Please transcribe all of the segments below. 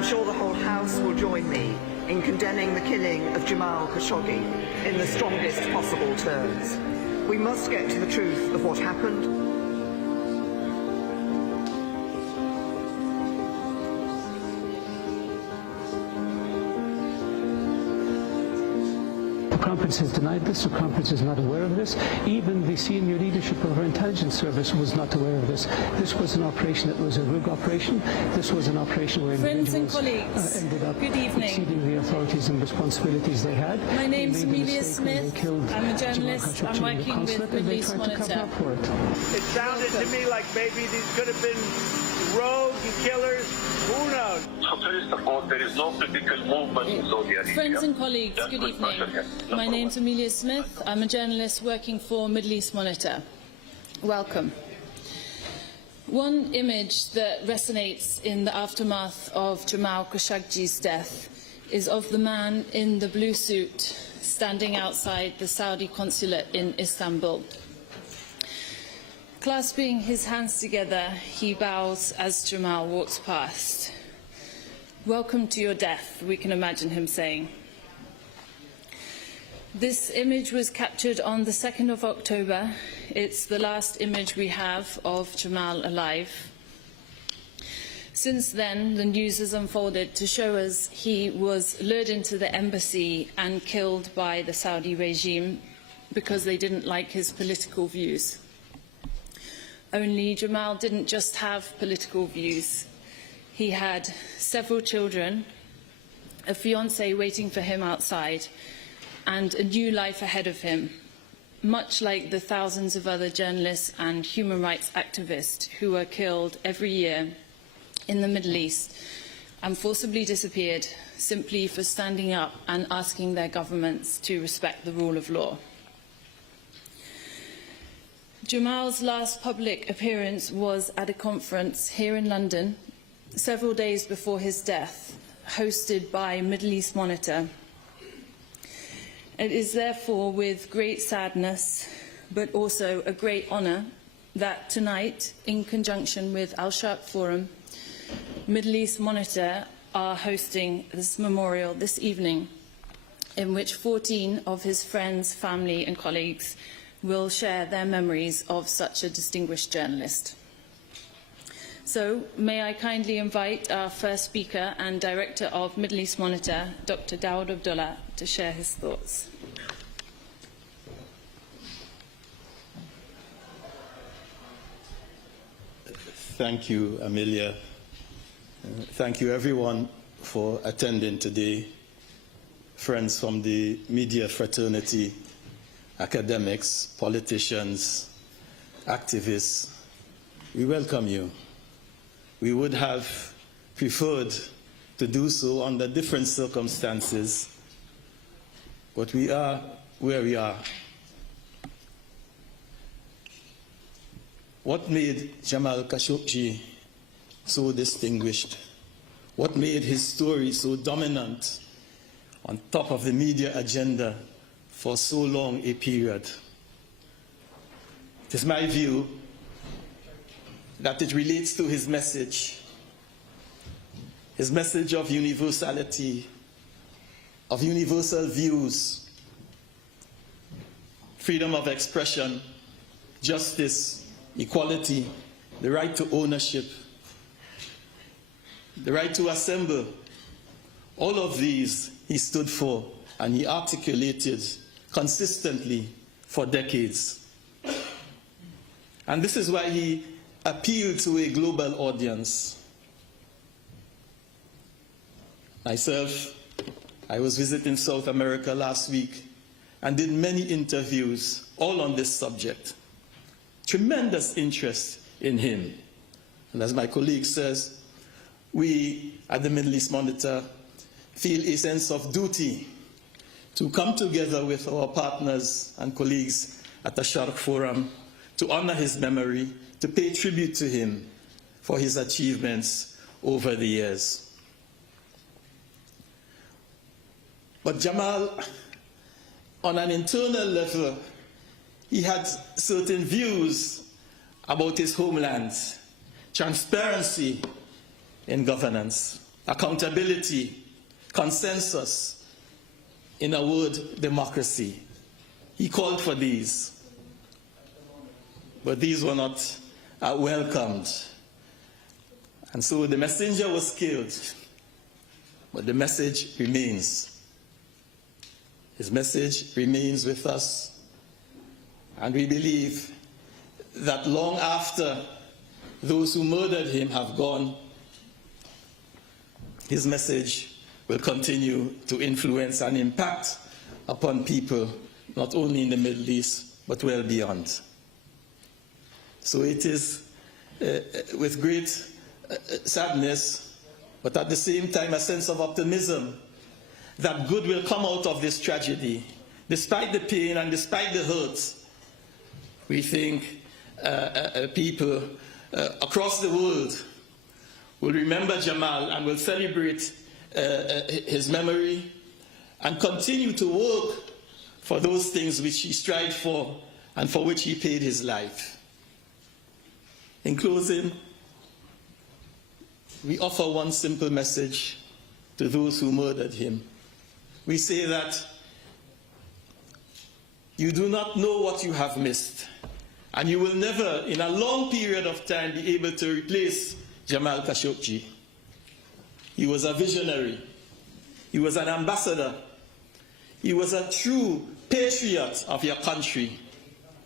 I'm sure the whole House will join me in condemning the killing of Jamal Khashoggi in the strongest possible terms. We must get to the truth of what happened. The Crown Prince has denied this. The Crown Prince is not aware of this. Even the senior leadership of our intelligence service was not aware of this. This was an operation that was a rogue operation. This was an operation where friends and individuals colleagues, ended up good evening. exceeding the authorities and responsibilities they had. My name's Amelia Smith. I'm a journalist. I'm working with Middle East Monitor. It sounded to me like maybe these could have been rogue killers. Who knows? So first of all, there is no political movement in Saudi Arabia. Friends and colleagues, good evening. My name's Amelia Smith. I'm a journalist working for Middle East Monitor. Welcome. One image that resonates in the aftermath of Jamal Khashoggi's death is of the man in the blue suit standing outside the Saudi consulate in Istanbul. Clasping his hands together, he bows as Jamal walks past. "Welcome to your death," we can imagine him saying. This image was captured on the 2nd of October. It's the last image we have of Jamal alive. Since then, the news has unfolded to show us he was lured into the embassy and killed by the Saudi regime because they didn't like his political views. Only Jamal didn't just have political views. He had several children, a fiancée waiting for him outside, and a new life ahead of him, much like the thousands of other journalists and human rights activists who are killed every year in the Middle East and forcibly disappeared simply for standing up and asking their governments to respect the rule of law. Jamal's last public appearance was at a conference here in London, several days before his death, hosted by Middle East Monitor. It is therefore with great sadness, but also a great honour, that tonight, in conjunction with Al Sharq Forum, Middle East Monitor are hosting this memorial this evening, in which 14 of his friends, family and colleagues will share their memories of such a distinguished journalist. So, may I kindly invite our first speaker and Director of Middle East Monitor, Dr. Dawood Abdullah, to share his thoughts. Thank you, Amelia. Thank you, everyone, for attending today. Friends from the media fraternity, academics, politicians, activists, we welcome you. We would have preferred to do so under different circumstances, but we are where we are. What made Jamal Khashoggi so distinguished? What made his story so dominant on top of the media agenda for so long a period? It is my view that it relates to his message of universality, of universal views, freedom of expression, justice, equality, the right to ownership, the right to assemble. All of these he stood for and he articulated consistently for decades. And this is why he appealed to a global audience. Myself, I was visiting South America last week and did many interviews, all on this subject. Tremendous interest in him. And as my colleague says, we at the Middle East Monitor feel a sense of duty to come together with our partners and colleagues at the Sharq Forum to honor his memory, to pay tribute to him for his achievements over the years. But Jamal, on an internal level, he had certain views about his homeland, transparency in governance, accountability, consensus, in a word, democracy. He called for these, but these were not welcomed. And so the messenger was killed, but the message remains. His message remains with us, and we believe that long after those who murdered him have gone, his message will continue to influence and impact upon people, not only in the Middle East, but well beyond. So it is with great sadness, but at the same time a sense of optimism that good will come out of this tragedy. Despite the pain and despite the hurts, we think people across the world will remember Jamal and will celebrate his memory and continue to work for those things which he strived for and for which he paid his life. In closing, we offer one simple message to those who murdered him. We say that you do not know what you have missed, and you will never, in a long period of time, be able to replace Jamal Khashoggi. He was a visionary. He was an ambassador. He was a true patriot of your country,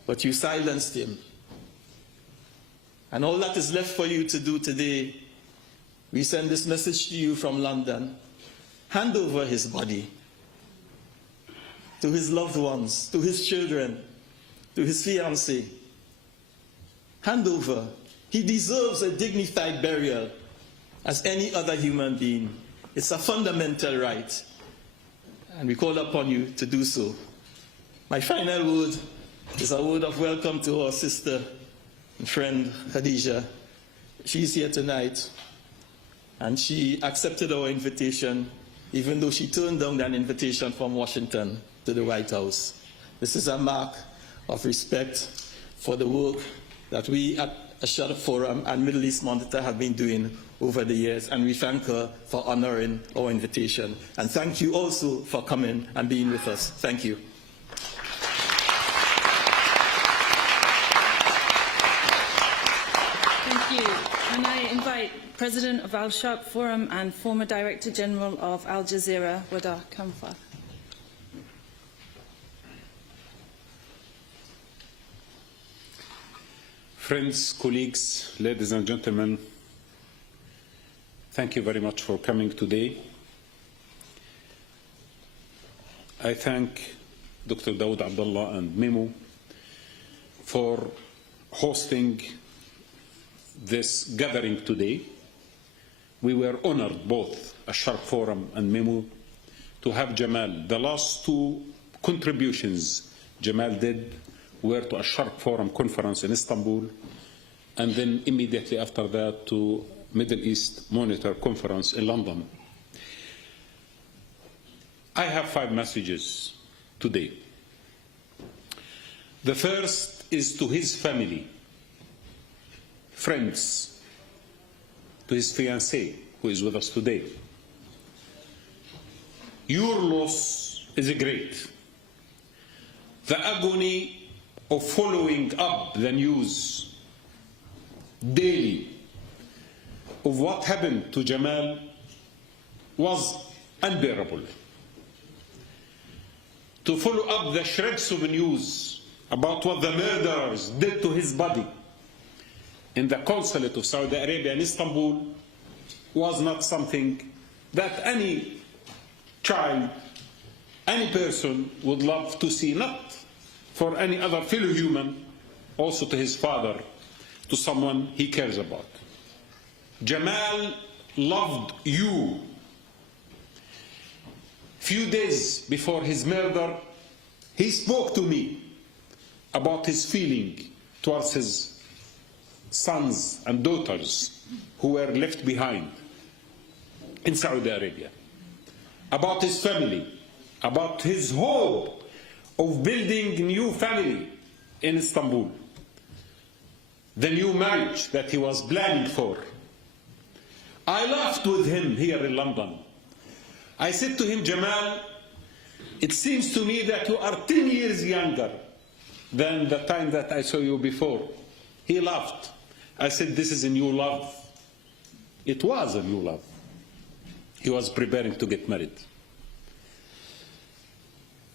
but you silenced him. And all that is left for you to do today, we send this message to you from London. Hand over his body to his loved ones, to his children, to his fiancée. Hand over. He deserves a dignified burial as any other human being. It's a fundamental right, and we call upon you to do so. My final word is a word of welcome to our sister and friend Khadija. She's here tonight, and she accepted our invitation, even though she turned down an invitation from Washington to the White House. This is a mark of respect for the work that we at Ashara Forum and Middle East Monitor have been doing over the years, and we thank her for honoring our invitation. And thank you also for coming and being with us. Thank you. Thank you. And I invite President of Al Sharq Forum and former Director General of Al Jazeera, Wada Kamfa. Friends, colleagues, ladies and gentlemen, thank you very much for coming today. I thank Dr. Dawood Abdullah and Memo for hosting this gathering today. We were honored, both Al-Sharq Forum and Memo, to have Jamal. The last two contributions Jamal did were to Al-Sharq Forum conference in Istanbul, and then immediately after that to Middle East Monitor conference in London. I have 5 messages today. The first is to his family, friends, to his fiancée, who is with us today. Your loss is great. The agony of following up the news daily of what happened to Jamal was unbearable. To follow up the shreds of news about what the murderers did to his body in the consulate of Saudi Arabia in Istanbul was not something that any child, any person would love to see, not for any other fellow human, also to his father, to someone he cares about. Jamal loved you. Few days before his murder, he spoke to me about his feeling towards his sons and daughters who were left behind in Saudi Arabia, about his family, about his hope of building a new family in Istanbul, the new marriage that he was planning for, I laughed with him here in London. I said to him, Jamal, it seems to me that you are 10 years younger than the time that I saw you before. He laughed. I said, this is a new love. It was a new love. He was preparing to get married.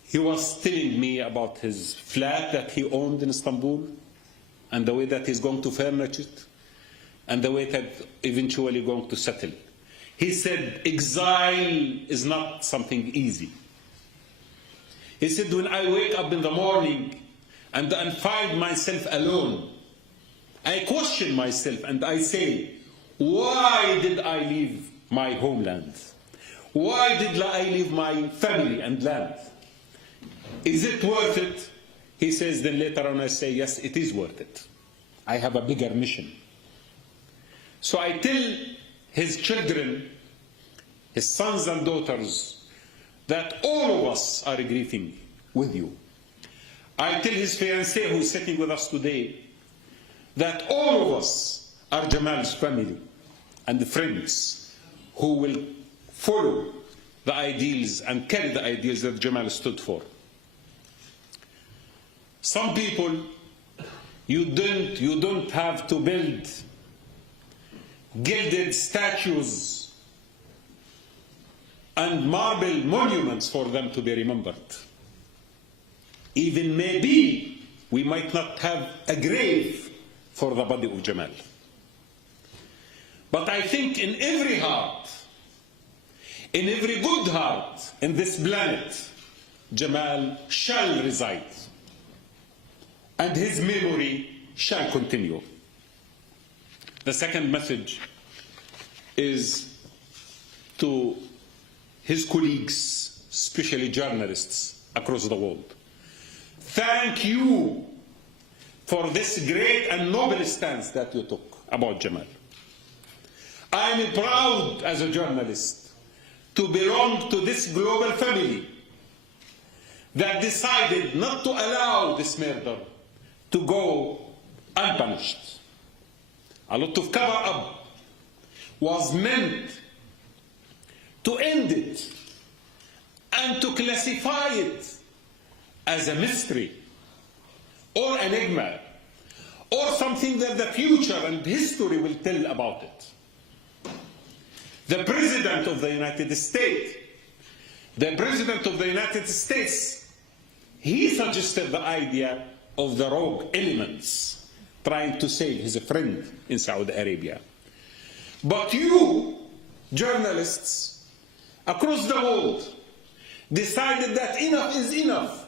He was telling me about his flat that he owned in Istanbul and the way that he's going to furnish it and the way that eventually going to settle. He said, exile is not something easy. He said, when I wake up in the morning and I find myself alone, I question myself and I say, why did I leave my homeland? Why did I leave my family and land? Is it worth it? He says, then later on I say, yes, it is worth it. I have a bigger mission. So I tell his children, his sons and daughters, that all of us are grieving with you. I tell his fiancée, who is sitting with us today, that all of us are Jamal's family and friends who will follow the ideals and carry the ideals that Jamal stood for. Some people, you don't have to build gilded statues and marble monuments for them to be remembered. Even maybe we might not have a grave for the body of Jamal. But I think in every heart, in every good heart in this planet, Jamal shall reside, and his memory shall continue. The second message is to his colleagues, especially journalists across the world. Thank you for this great and noble stance that you took about Jamal. I am proud as a journalist to belong to this global family that decided not to allow this murder to go unpunished. A lot of cover-up was meant to end it and to classify it as a mystery or enigma or something that the future and history will tell about it. The President of the United States, he suggested the idea of the rogue elements trying to save his friend in Saudi Arabia. But you, journalists across the world, decided that enough is enough.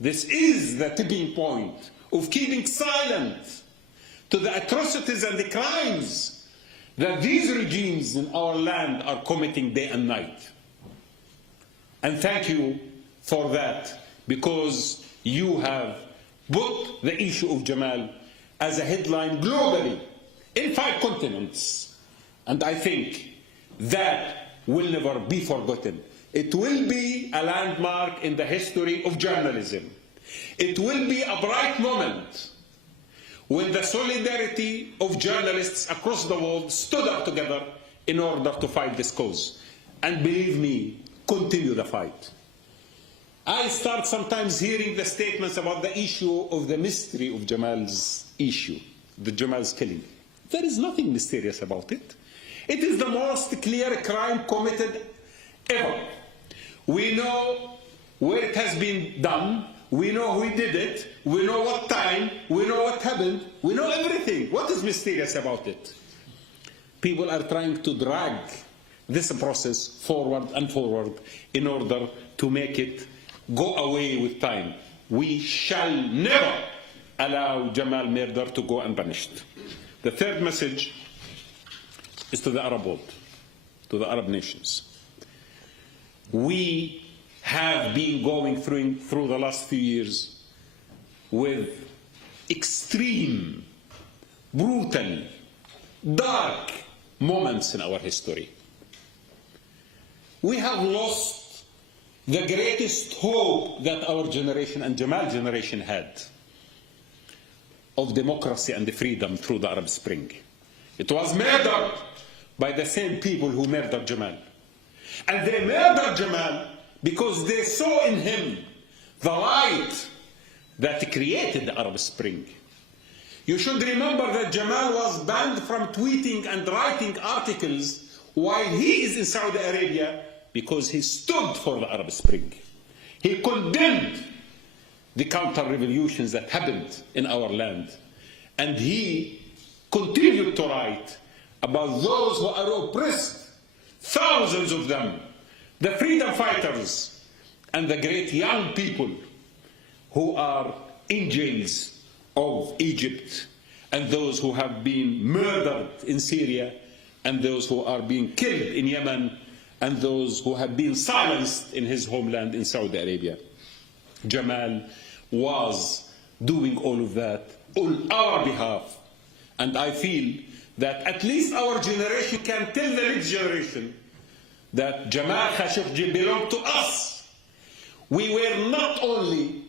This is the tipping point of keeping silent to the atrocities and the crimes that these regimes in our land are committing day and night. And thank you for that, because you have put the issue of Jamal as a headline globally in 5 continents. And I think that will never be forgotten. It will be a landmark in the history of journalism. It will be a bright moment when the solidarity of journalists across the world stood up together in order to fight this cause. And believe me, continue the fight. I start sometimes hearing the statements about the issue of the mystery of Jamal's issue, Jamal's killing. There is nothing mysterious about it. It is the most clear crime committed ever. We know where it has been done. We know who did it. We know what time. We know what happened. We know everything. What is mysterious about it? People are trying to drag this process forward and forward in order to make it go away with time. We shall never allow Jamal murder to go unpunished. The third message is to the Arab world, to the Arab nations. We have been going through the last few years with extreme, brutal, dark moments in our history. We have lost the greatest hope that our generation and Jamal's generation had of democracy and freedom through the Arab Spring. It was murdered by the same people who murdered Jamal. And they murdered Jamal because they saw in him the light that created the Arab Spring. You should remember that Jamal was banned from tweeting and writing articles while he is in Saudi Arabia because he stood for the Arab Spring. He condemned the counter-revolutions that happened in our land. And he continued to write about those who are oppressed, thousands of them, the freedom fighters, and the great young people who are in jails of Egypt, and those who have been murdered in Syria, and those who are being killed in Yemen, and those who have been silenced in his homeland in Saudi Arabia. Jamal was doing all of that on our behalf. And I feel that at least our generation can tell the next generation that Jamal Khashoggi belonged to us. We were not only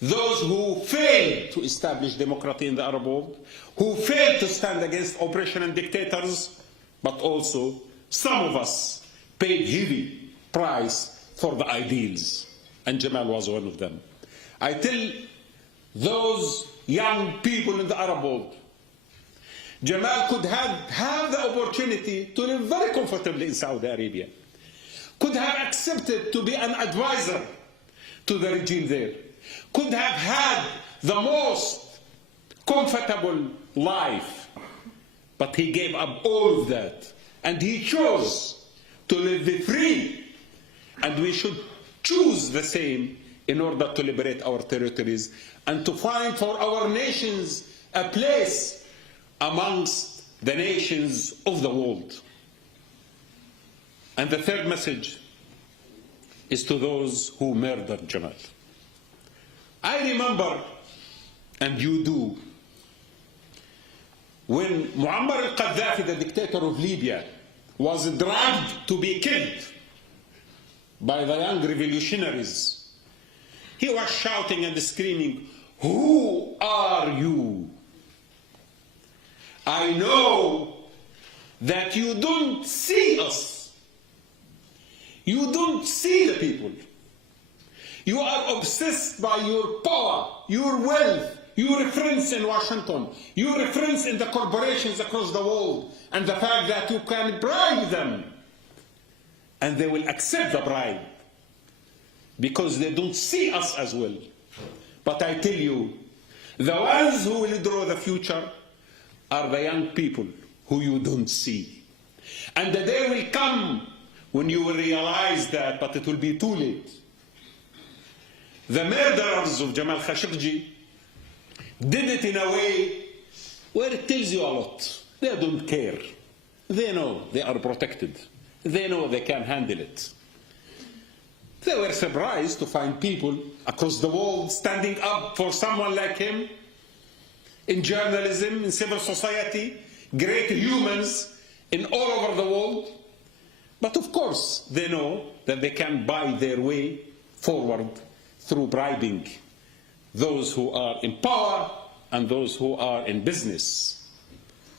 those who failed to establish democracy in the Arab world, who failed to stand against oppression and dictators, but also some of us paid heavy price for the ideals, and Jamal was one of them. I tell those young people in the Arab world, Jamal could have the opportunity to live very comfortably in Saudi Arabia, could have accepted to be an advisor to the regime there, could have had the most comfortable life, but he gave up all of that, and he chose to live free, and we should choose the same in order to liberate our territories and to find for our nations a place amongst the nations of the world. And the third message is to those who murdered Jamal. I remember, and you do, when Muammar al-Qaddafi, the dictator of Libya, was dragged to be killed by the young revolutionaries, he was shouting and screaming, "Who are you? I know that you don't see us. You don't see the people. You are obsessed by your power, your wealth, your friends in Washington, your friends in the corporations across the world, and the fact that you can bribe them. And they will accept the bribe because they don't see us as well. But I tell you, the ones who will draw the future are the young people who you don't see. And the day will come when you will realize that, but it will be too late. The murderers of Jamal Khashoggi did it in a way where it tells you a lot. They don't care. They know they are protected. They know they can handle it. They were surprised to find people across the world standing up for someone like him in journalism, in civil society, great humans in all over the world. But of course, they know that they can buy their way forward through bribing those who are in power and those who are in business.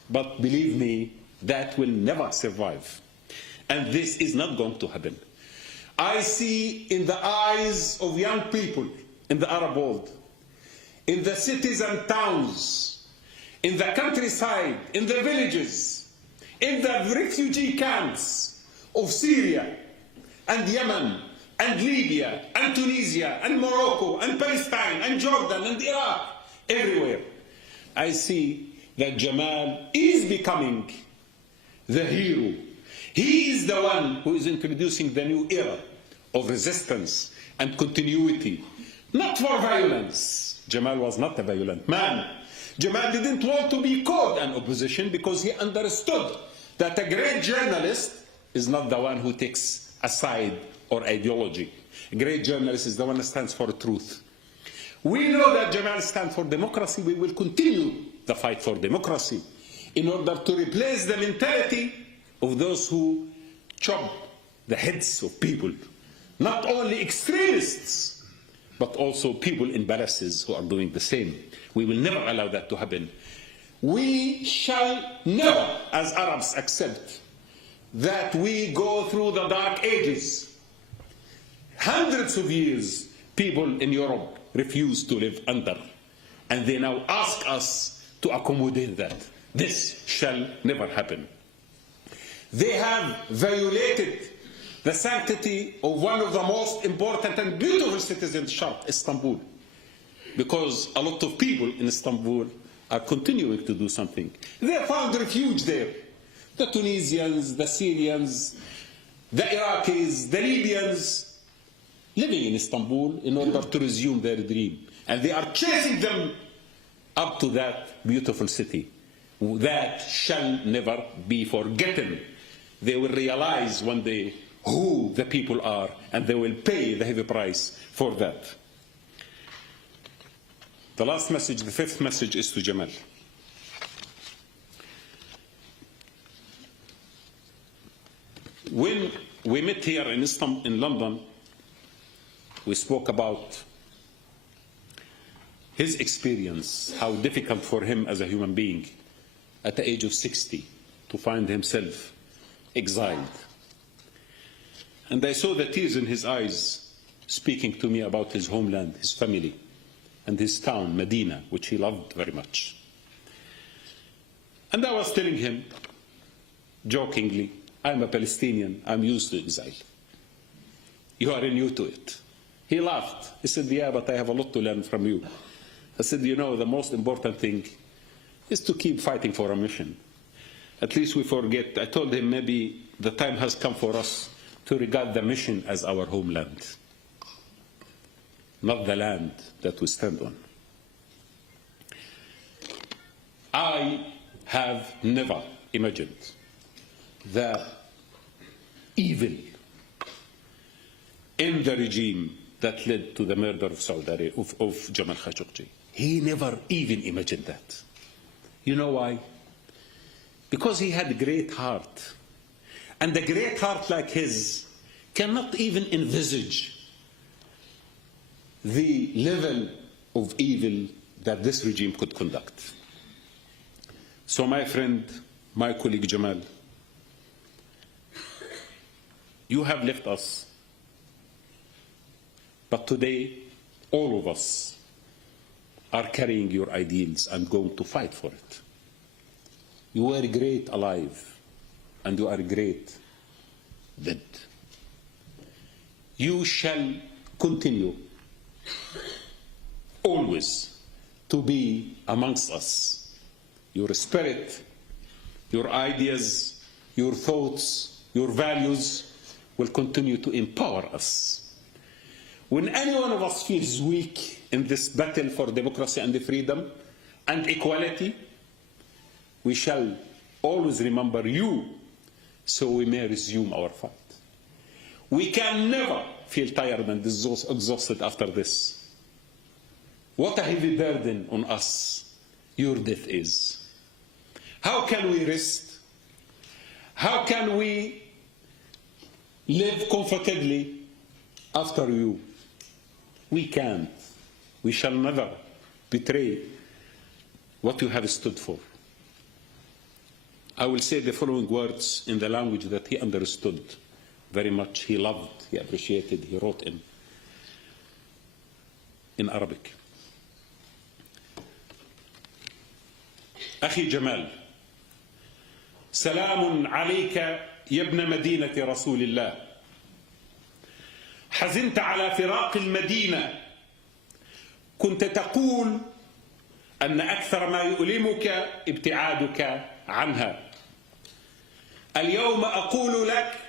But believe me, that will never survive. And this is not going to happen. I see in the eyes of young people in the Arab world, in the cities and towns, in the countryside, in the villages, in the refugee camps of Syria and Yemen and Libya and Tunisia and Morocco and Palestine and Jordan and Iraq, everywhere, I see that Jamal is becoming the hero. He is the one who is introducing the new era of resistance and continuity, not for violence. Jamal was not a violent man. Jamal didn't want to be called an opposition because he understood that a great journalist is not the one who takes a side or ideology. A great journalist is the one that stands for truth. We know that Jamal stands for democracy. We will continue the fight for democracy in order to replace the mentality of those who chop the heads of people. Not only extremists, but also people in palaces who are doing the same. We will never allow that to happen. We shall never, as Arabs, accept that we go through the dark ages. Hundreds of years, people in Europe refused to live under, and they now ask us to accommodate that. This shall never happen. They have violated the sanctity of one of the most important and beautiful cities in Sharq, Istanbul, because a lot of people in Istanbul are continuing to do something. They found refuge there. The Tunisians, the Syrians, the Iraqis, the Libyans, living in Istanbul in order to resume their dream. And they are chasing them up to that beautiful city. That shall never be forgotten. They will realize one day who the people are, and they will pay the heavy price for that. The last message, the fifth message, is to Jamal. When we met here in London, we spoke about his experience, how difficult for him as a human being at the age of 60 to find himself exiled. And I saw the tears in his eyes speaking to me about his homeland, his family, and his town, Medina, which he loved very much. And I was telling him, jokingly, I'm a Palestinian, I'm used to exile. You are new to it. He laughed. He said, yeah, but I have a lot to learn from you. I said, you know, the most important thing is to keep fighting for a mission. At least we forget. I told him maybe the time has come for us to regard the mission as our homeland, not the land that we stand on. I have never imagined the evil in the regime that led to the murder of of Jamal Khashoggi. He never even imagined that. You know why? Because he had a great heart. And a great heart like his cannot even envisage the level of evil that this regime could conduct. So my friend, my colleague Jamal, you have left us, but today all of us are carrying your ideals and going to fight for it. You were great alive, and you are great dead. You shall continue always to be amongst us. Your spirit, your ideas, your thoughts, your values will continue to empower us. When any one of us feels weak in this battle for democracy and freedom and equality, we shall always remember you, so we may resume our fight. We can never feel tired and exhausted after this. What a heavy burden on us your death is. How can we rest? How can we live comfortably after you? We can't. We shall never betray what you have stood for. I will say the following words in the language that he understood very much, he loved, he appreciated, he wrote in Arabic. أخي جمال، سلام عليك يا ابن مدينة رسول الله. حزنت على فراق المدينة، كنت تقول أن أكثر ما يؤلمك ابتعادك عنها. اليوم أقول لك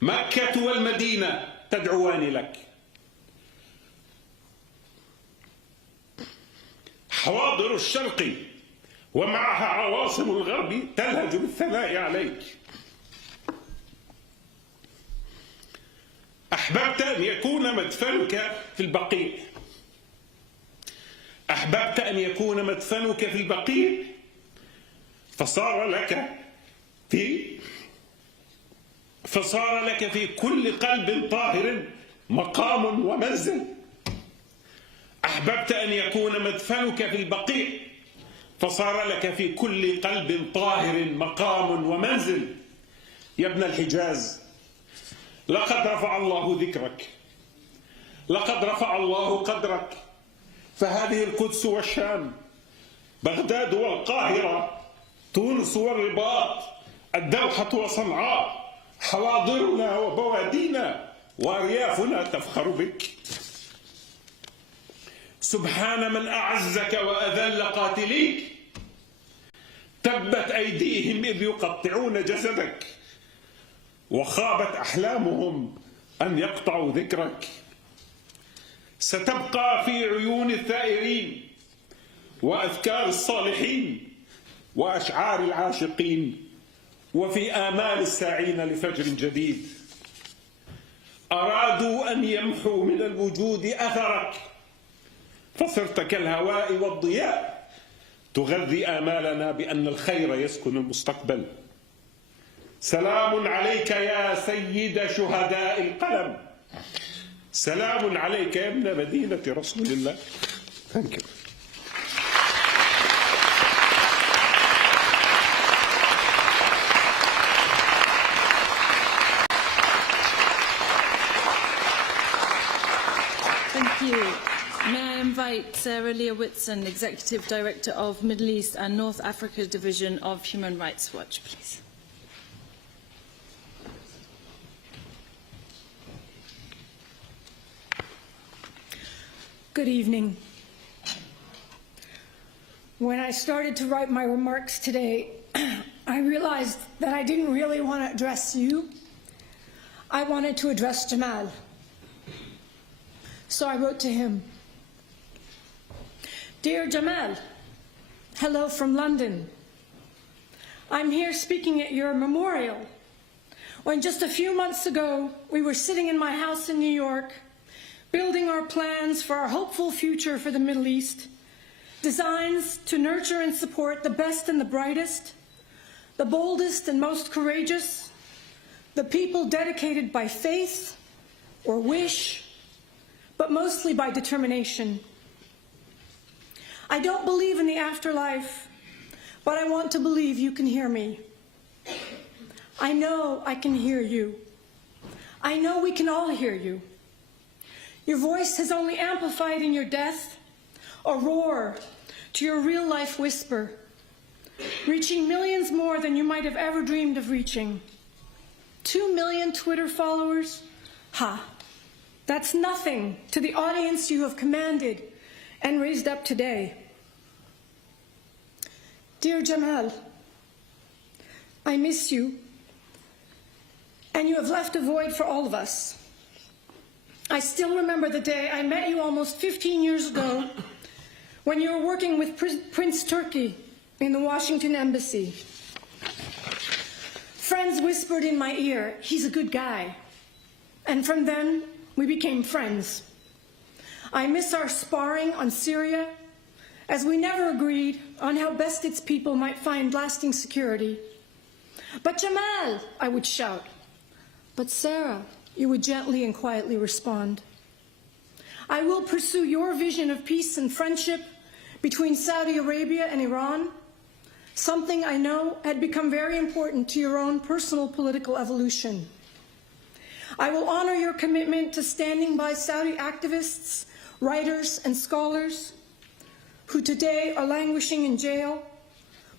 مكة والمدينة تدعوان لك. حواضر الشرق ومعها عواصم الغرب تلهج بالثناء عليك. أحببت أن يكون مدفنك في البقيع. أحببت أن يكون مدفنك في البقيع فصار لك في كل قلب طاهر مقام ومنزل. أحببت أن يكون مدفنك في البقيع فصار لك في كل قلب طاهر مقام ومنزل. يا ابن الحجاز، لقد رفع الله ذكرك، لقد رفع الله قدرك، فهذه القدس والشام، بغداد والقاهرة، تونس والرباط، الدوحة وصنعاء، حواضرنا وبوادينا وأريافنا تفخر بك. سبحان من أعزك وأذل قاتليك، تبت أيديهم إذ يقطعون جسدك، وخابت أحلامهم أن يقطعوا ذكرك. ستبقى في عيون الثائرين وأذكار الصالحين وأشعار العاشقين وفي آمال الساعين لفجر جديد. أرادوا أن يمحوا من الوجود أثرك، فصرت كالهواء والضياء تغذي آمالنا بأن الخير يسكن المستقبل. سلام عليك يا سيد شهداء القلم، سلام عليك يا ابن مدينة رسول الله. Thank you. Thank you. May I invite Sarah Leah Whitson, Executive Director of Middle East and North Africa Division of Human Rights Watch, please. Good evening. When I started to write my remarks today, I realized that I didn't really want to address you. I wanted to address Jamal. So I wrote to him. Dear Jamal, hello from London. I'm here speaking at your memorial, when just a few months ago we were sitting in my house in New York, building our plans for our hopeful future for the Middle East, designs to nurture and support the best and the brightest, the boldest and most courageous, the people dedicated by faith or wish, but mostly by determination. I don't believe in the afterlife, but I want to believe you can hear me. I know I can hear you. I know we can all hear you. Your voice has only amplified in your death, a roar to your real-life whisper, reaching millions more than you might have ever dreamed of reaching. 2 million Twitter followers? Ha! That's nothing to the audience you have commanded and raised up today. Dear Jamal, I miss you, and you have left a void for all of us. I still remember the day I met you almost 15 years ago when you were working with Prince Turki in the Washington Embassy. Friends whispered in my ear, he's a good guy. And from then, we became friends. I miss our sparring on Syria, as we never agreed on how best its people might find lasting security. But Jamal, I would shout. But Sarah, you would gently and quietly respond. I will pursue your vision of peace and friendship between Saudi Arabia and Iran, something I know had become very important to your own personal political evolution. I will honor your commitment to standing by Saudi activists, writers, and scholars who today are languishing in jail,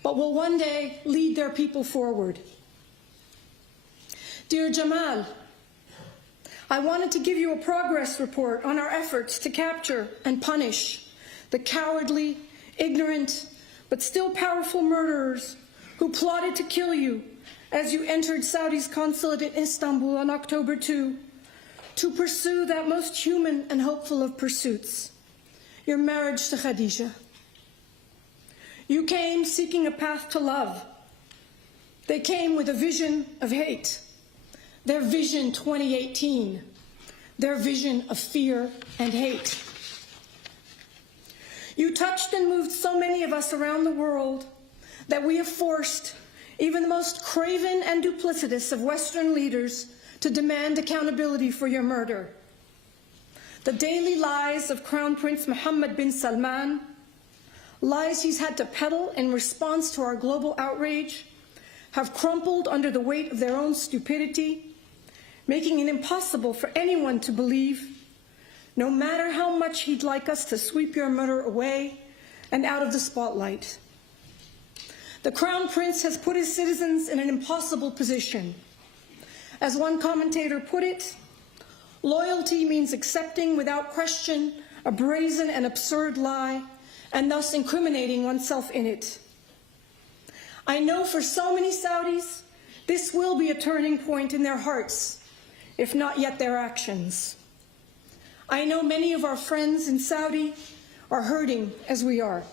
but will one day lead their people forward. Dear Jamal, I wanted to give you a progress report on our efforts to capture and punish the cowardly, ignorant, but still powerful murderers who plotted to kill you as you entered Saudi's consulate in Istanbul on October 2, to pursue that most human and hopeful of pursuits, your marriage to Khadija. You came seeking a path to love. They came with a vision of hate, their vision 2018, their vision of fear and hate. You touched and moved so many of us around the world that we have forced even the most craven and duplicitous of Western leaders to demand accountability for your murder. The daily lies of Crown Prince Mohammed bin Salman, lies he's had to peddle in response to our global outrage, have crumpled under the weight of their own stupidity, making it impossible for anyone to believe, no matter how much he'd like us to sweep your murder away and out of the spotlight. The Crown Prince has put his citizens in an impossible position. As one commentator put it, loyalty means accepting without question a brazen and absurd lie, and thus incriminating oneself in it. I know for so many Saudis, this will be a turning point in their hearts, if not yet their actions. I know many of our friends in Saudi are hurting as we are.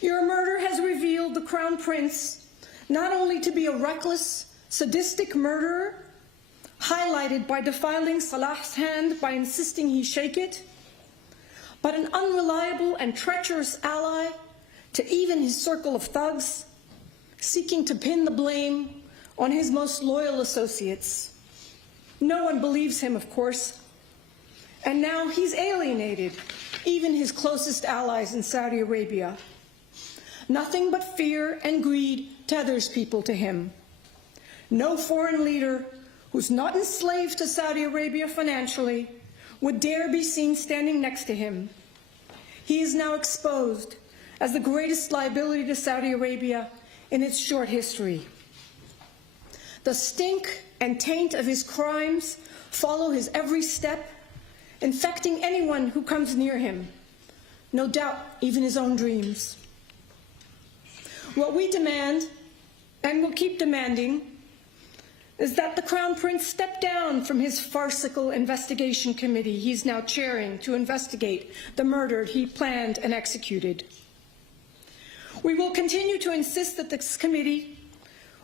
Your murder has revealed the Crown Prince not only to be a reckless, sadistic murderer, highlighted by defiling Salah's hand by insisting he shake it, but an unreliable and treacherous ally to even his circle of thugs, seeking to pin the blame on his most loyal associates. No one believes him, of course, and now he's alienated even his closest allies in Saudi Arabia. Nothing but fear and greed tethers people to him. No foreign leader who's not enslaved to Saudi Arabia financially would dare be seen standing next to him. He is now exposed as the greatest liability to Saudi Arabia in its short history. The stink and taint of his crimes follow his every step, infecting anyone who comes near him, no doubt even his own dreams. What we demand, and will keep demanding, is that the Crown Prince step down from his farcical investigation committee he's now chairing to investigate the murder he planned and executed. We will continue to insist that this committee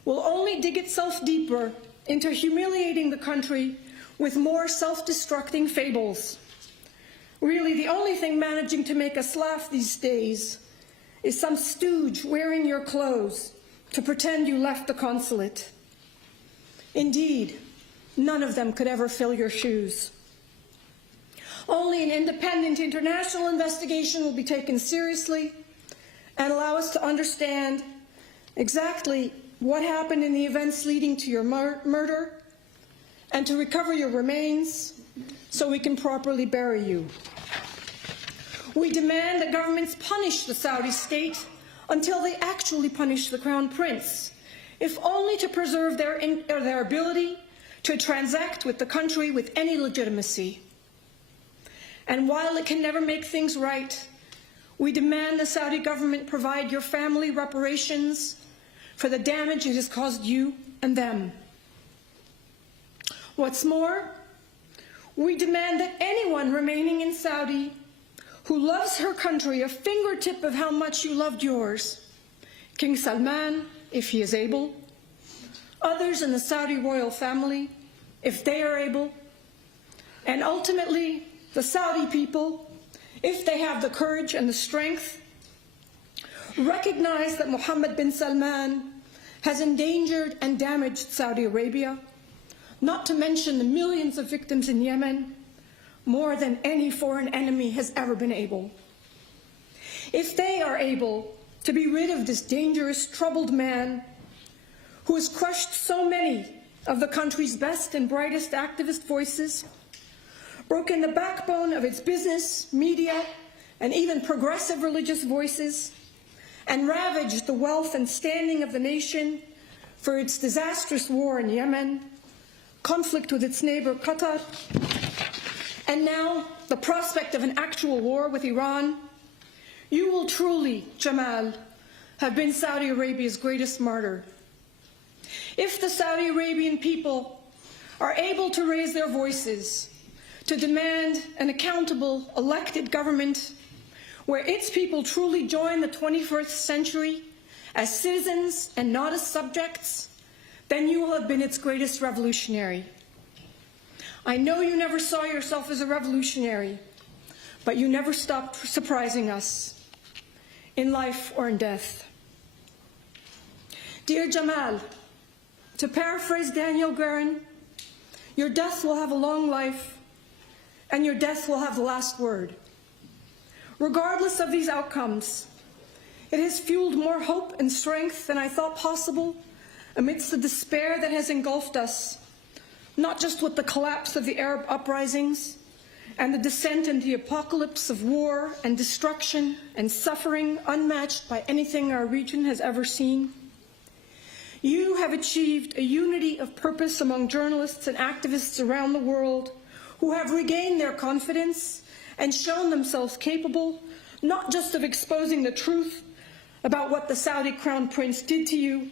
will only dig itself deeper into humiliating the country with more self-destructing fables. Really, the only thing managing to make us laugh these days is some stooge wearing your clothes to pretend you left the consulate. Indeed, none of them could ever fill your shoes. Only an independent international investigation will be taken seriously and allow us to understand exactly what happened in the events leading to your murder and to recover your remains so we can properly bury you. We demand that governments punish the Saudi state until they actually punish the Crown Prince, if only to preserve their ability to transact with the country with any legitimacy. And while it can never make things right, we demand the Saudi government provide your family reparations for the damage it has caused you and them. What's more, we demand that anyone remaining in Saudi who loves her country a fingertip of how much you loved yours, King Salman, if he is able, others in the Saudi royal family, if they are able, and ultimately the Saudi people, if they have the courage and the strength, recognize that Mohammed bin Salman has endangered and damaged Saudi Arabia, not to mention the millions of victims in Yemen, more than any foreign enemy has ever been able. If they are able to be rid of this dangerous, troubled man who has crushed so many of the country's best and brightest activist voices, broken the backbone of its business, media, and even progressive religious voices, and ravaged the wealth and standing of the nation for its disastrous war in Yemen, conflict with its neighbor Qatar, and now the prospect of an actual war with Iran, you will truly, Jamal, have been Saudi Arabia's greatest martyr. If the Saudi Arabian people are able to raise their voices to demand an accountable, elected government where its people truly join the 21st century as citizens and not as subjects, then you will have been its greatest revolutionary. I know you never saw yourself as a revolutionary, but you never stopped surprising us, in life or in death. Dear Jamal, to paraphrase Daniel Guerin, your death will have a long life, and your death will have the last word. Regardless of these outcomes, it has fueled more hope and strength than I thought possible amidst the despair that has engulfed us, not just with the collapse of the Arab uprisings and the descent into the apocalypse of war and destruction and suffering unmatched by anything our region has ever seen. You have achieved a unity of purpose among journalists and activists around the world who have regained their confidence and shown themselves capable not just of exposing the truth about what the Saudi Crown Prince did to you,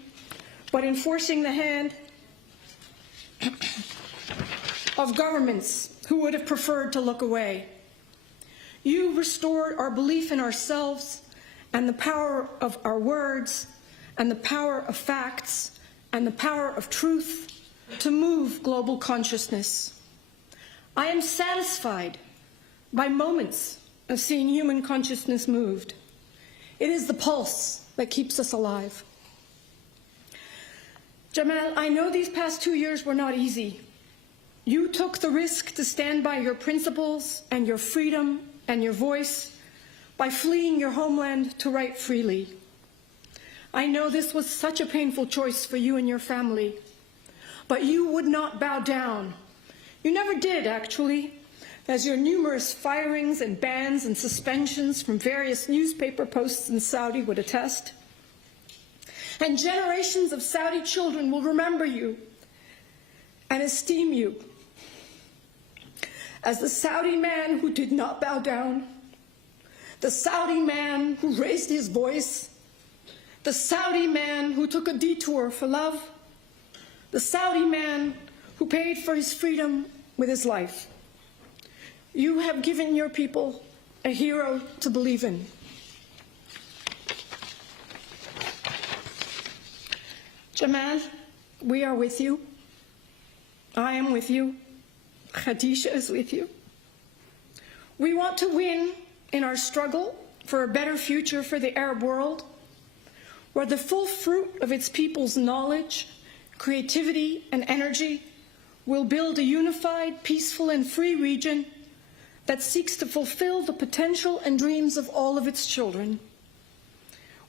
but in forcing the hand of governments who would have preferred to look away. You restored our belief in ourselves and the power of our words and the power of facts and the power of truth to move global consciousness. I am satisfied by moments of seeing human consciousness moved. It is the pulse that keeps us alive. Jamal, I know these past 2 years were not easy. You took the risk to stand by your principles and your freedom and your voice by fleeing your homeland to write freely. I know this was such a painful choice for you and your family, but you would not bow down. You never did, actually, as your numerous firings and bans and suspensions from various newspaper posts in Saudi would attest. And generations of Saudi children will remember you and esteem you as the Saudi man who did not bow down, the Saudi man who raised his voice, the Saudi man who took a detour for love, the Saudi man who paid for his freedom with his life. You have given your people a hero to believe in. Jamal, we are with you. I am with you. Khadija is with you. We want to win in our struggle for a better future for the Arab world, where the full fruit of its people's knowledge, creativity, and energy will build a unified, peaceful, and free region that seeks to fulfill the potential and dreams of all of its children.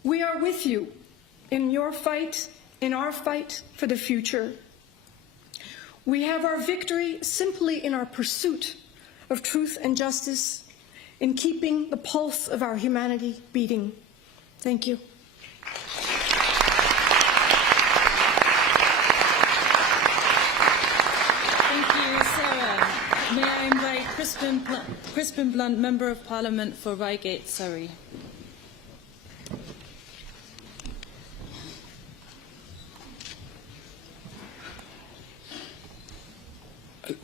We are with you in your fight, in our fight for the future. We have our victory simply in our pursuit of truth and justice, in keeping the pulse of our humanity beating. Thank you. Thank you, Sarah. May I invite Crispin Blunt, Member of Parliament for Reigate, Surrey.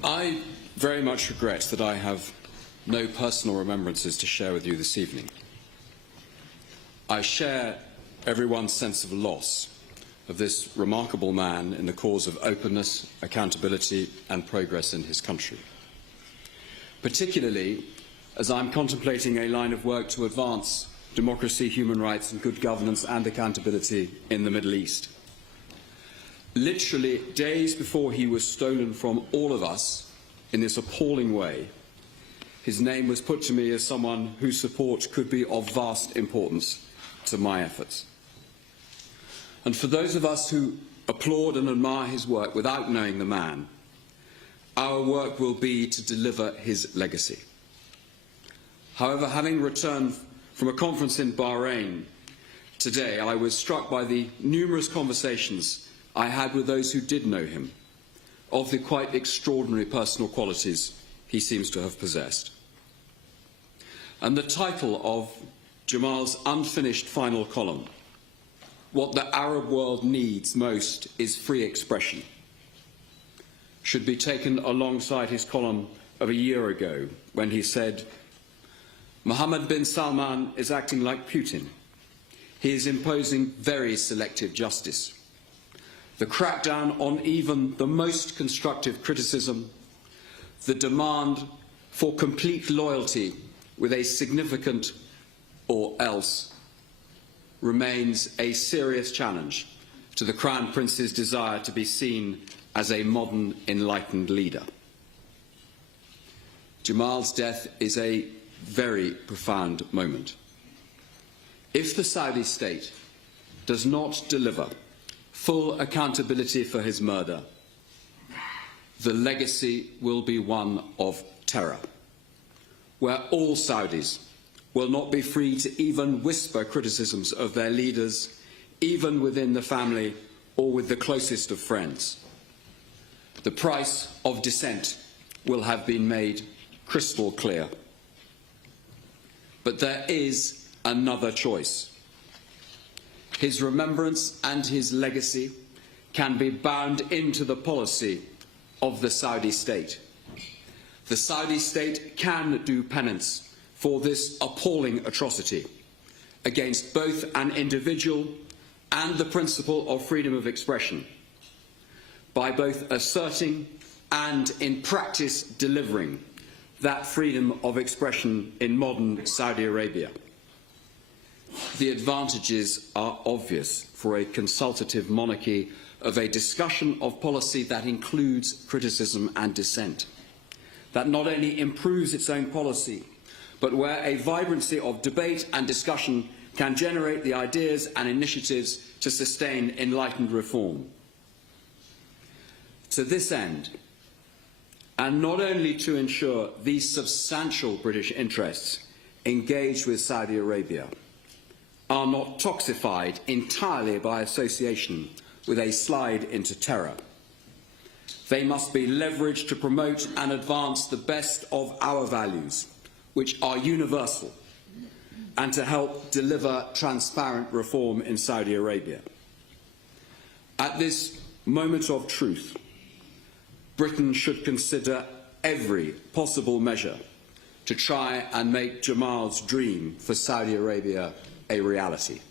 I very much regret that I have no personal remembrances to share with you this evening. I share everyone's sense of loss of this remarkable man in the cause of openness, accountability and progress in his country, particularly as I'm contemplating a line of work to advance democracy, human rights and good governance and accountability in the Middle East. Literally days before he was stolen from all of us in this appalling way, his name was put to me as someone whose support could be of vast importance to my efforts. And for those of us who applaud and admire his work without knowing the man, our work will be to deliver his legacy. However, having returned from a conference in Bahrain today, I was struck by the numerous conversations I had with those who did know him, of the quite extraordinary personal qualities he seems to have possessed. And the title of Jamal's unfinished final column, "What the Arab world needs most is free expression," should be taken alongside his column of a year ago when he said, "Mohammed bin Salman is acting like Putin. He is imposing very selective justice. The crackdown on even the most constructive criticism, the demand for complete loyalty with a significant or else remains a serious challenge to the Crown Prince's desire to be seen as a modern, enlightened leader." Jamal's death is a very profound moment. If the Saudi state does not deliver full accountability for his murder, the legacy will be one of terror, where all Saudis will not be free to even whisper criticisms of their leaders, even within the family or with the closest of friends. The price of dissent will have been made crystal clear. But there is another choice. His remembrance and his legacy can be bound into the policy of the Saudi state. The Saudi state can do penance for this appalling atrocity against both an individual and the principle of freedom of expression by both asserting and in practice delivering that freedom of expression in modern Saudi Arabia. The advantages are obvious for a consultative monarchy of a discussion of policy that includes criticism and dissent, that not only improves its own policy, but where a vibrancy of debate and discussion can generate the ideas and initiatives to sustain enlightened reform. To this end, and not only to ensure these substantial British interests engaged with Saudi Arabia are not toxified entirely by association with a slide into terror, they must be leveraged to promote and advance the best of our values, which are universal, and to help deliver transparent reform in Saudi Arabia. At this moment of truth, Britain should consider every possible measure to try and make Jamal's dream for Saudi Arabia a reality.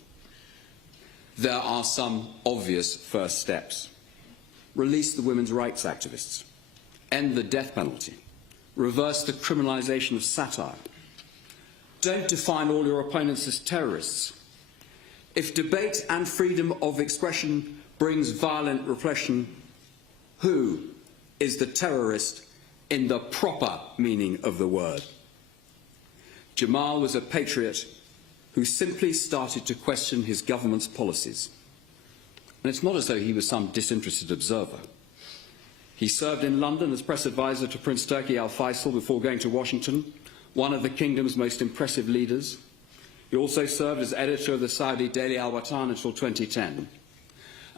There are some obvious first steps. Release the women's rights activists, end the death penalty, reverse the criminalisation of satire. Don't define all your opponents as terrorists. If debate and freedom of expression brings violent repression, who is the terrorist in the proper meaning of the word? Jamal was a patriot who simply started to question his government's policies. And it's not as though he was some disinterested observer. He served in London as press advisor to Prince Turki Al Faisal before going to Washington, one of the kingdom's most impressive leaders. He also served as editor of the Saudi daily Al Watan until 2010.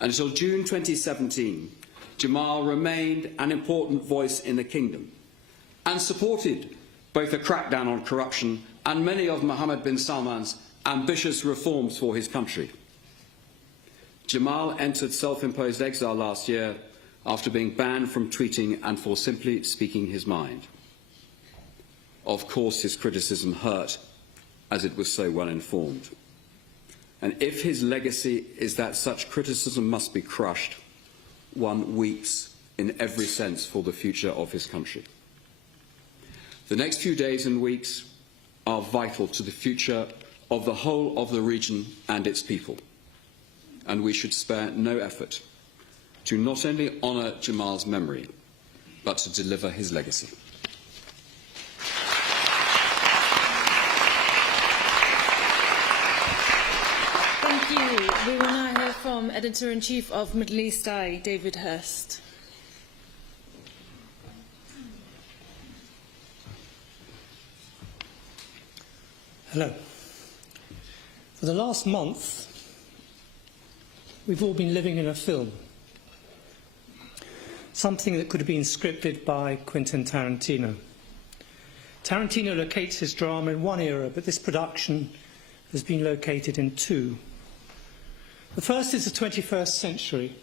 Until June 2017, Jamal remained an important voice in the kingdom and supported both a crackdown on corruption and many of Mohammed bin Salman's ambitious reforms for his country. Jamal entered self-imposed exile last year after being banned from tweeting and for simply speaking his mind. Of course, his criticism hurt, as it was so well informed. And if his legacy is that such criticism must be crushed, one weeps in every sense for the future of his country. The next few days and weeks are vital to the future of the whole of the region and its people, and we should spare no effort to not only honour Jamal's memory, but to deliver his legacy. Thank you. We will now hear from Editor-in-Chief of Middle East Eye, David Hurst. Hello. For the last month, we've all been living in a film. Something that could have been scripted by Quentin Tarantino. Tarantino locates his drama in one era, but this production has been located in two. The first is the 21st century,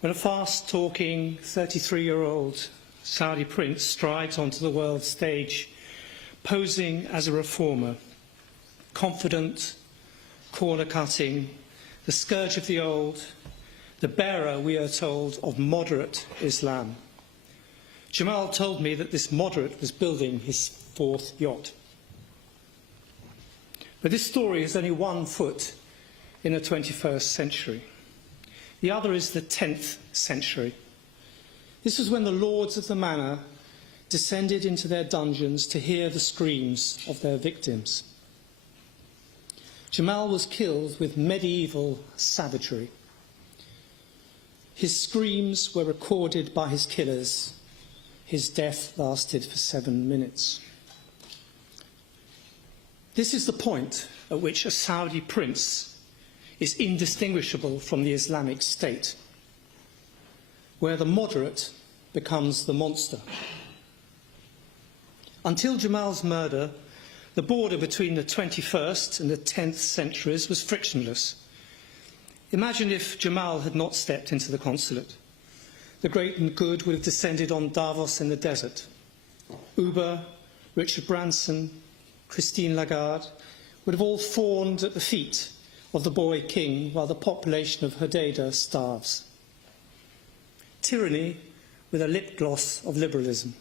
when a fast-talking 33-year-old Saudi prince strides onto the world stage, posing as a reformer, confident, corner-cutting, the scourge of the old, the bearer, we are told, of moderate Islam. Jamal told me that this moderate was building his fourth yacht. But this story is only one foot in the 21st century. The other is the 10th century. This was when the lords of the manor descended into their dungeons to hear the screams of their victims. Jamal was killed with medieval savagery. His screams were recorded by his killers. His death lasted for 7 minutes. This is the point at which a Saudi prince is indistinguishable from the Islamic State, where the moderate becomes the monster. Until Jamal's murder, the border between the 21st and the 10th centuries was frictionless. Imagine if Jamal had not stepped into the consulate. The great and good would have descended on Davos in the desert. Uber, Richard Branson, Christine Lagarde would have all fawned at the feet of the boy king while the population of Hodeidah starves. Tyranny with a lip gloss of liberalism.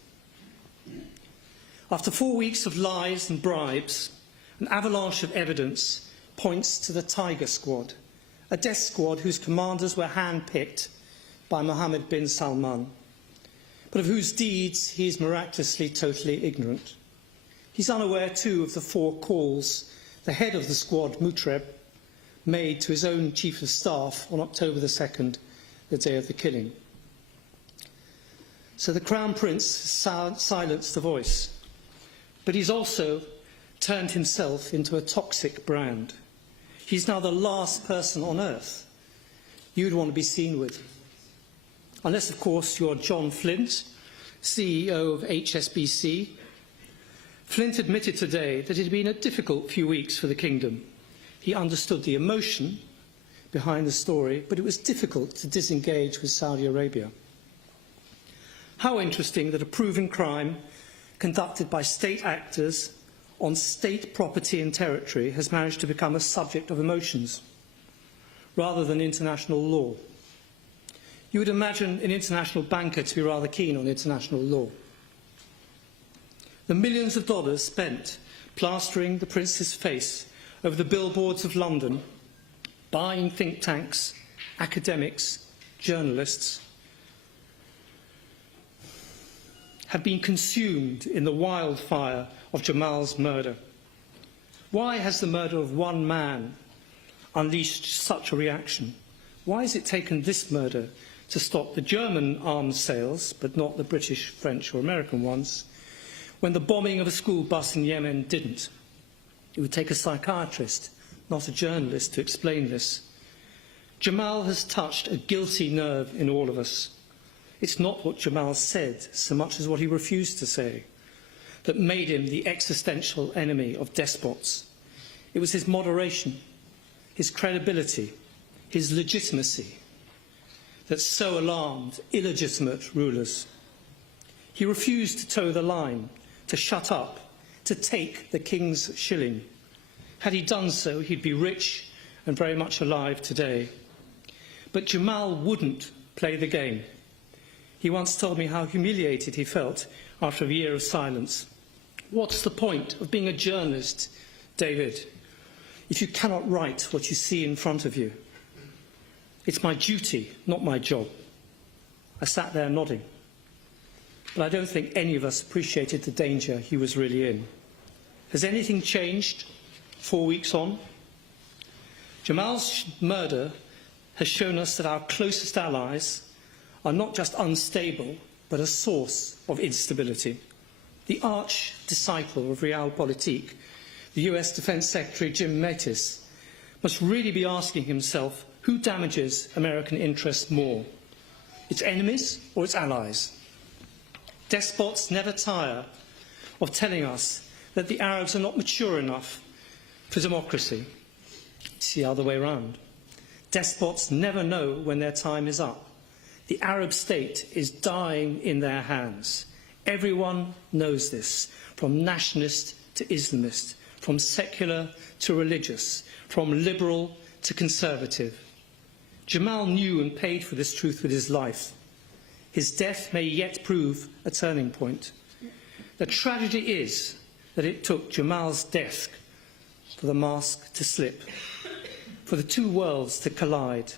After 4 weeks of lies and bribes, an avalanche of evidence points to the Tiger Squad, a death squad whose commanders were hand-picked by Mohammed bin Salman, but of whose deeds he is miraculously totally ignorant. He's unaware, too, of the 4 calls the head of the squad, Mutreb, made to his own chief of staff on October the 2nd, the day of the killing. So the Crown Prince silenced the voice, but he's also turned himself into a toxic brand. He's now the last person on earth you'd want to be seen with. Unless, of course, you're John Flint, CEO of HSBC. Flint admitted today that it had been a difficult few weeks for the kingdom. He understood the emotion behind the story, but it was difficult to disengage with Saudi Arabia. How interesting that a proven crime conducted by state actors on state property and territory has managed to become a subject of emotions rather than international law. You would imagine an international banker to be rather keen on international law. The millions of dollars spent plastering the prince's face over the billboards of London, buying think tanks, academics, journalists, have been consumed in the wildfire of Jamal's murder. Why has the murder of one man unleashed such a reaction? Why has it taken this murder to stop the German arms sales, but not the British, French or American ones, when the bombing of a school bus in Yemen didn't? It would take a psychiatrist, not a journalist, to explain this. Jamal has touched a guilty nerve in all of us. It's not what Jamal said so much as what he refused to say that made him the existential enemy of despots. It was his moderation, his credibility, his legitimacy that so alarmed illegitimate rulers. He refused to toe the line, to shut up, to take the king's shilling. Had he done so, he'd be rich and very much alive today. But Jamal wouldn't play the game. He once told me how humiliated he felt after a year of silence. What's the point of being a journalist, David, if you cannot write what you see in front of you? It's my duty, not my job. I sat there nodding. But I don't think any of us appreciated the danger he was really in. Has anything changed 4 weeks on? Jamal's murder has shown us that our closest allies are not just unstable, but a source of instability. The arch-disciple of realpolitik, the US Defense Secretary Jim Mattis, must really be asking himself who damages American interests more, its enemies or its allies. Despots never tire of telling us that the Arabs are not mature enough for democracy. It's the other way around. Despots never know when their time is up. The Arab state is dying in their hands. Everyone knows this, from nationalist to Islamist, from secular to religious, from liberal to conservative. Jamal knew and paid for this truth with his life. His death may yet prove a turning point. The tragedy is that it took Jamal's death for the mask to slip, for the two worlds to collide.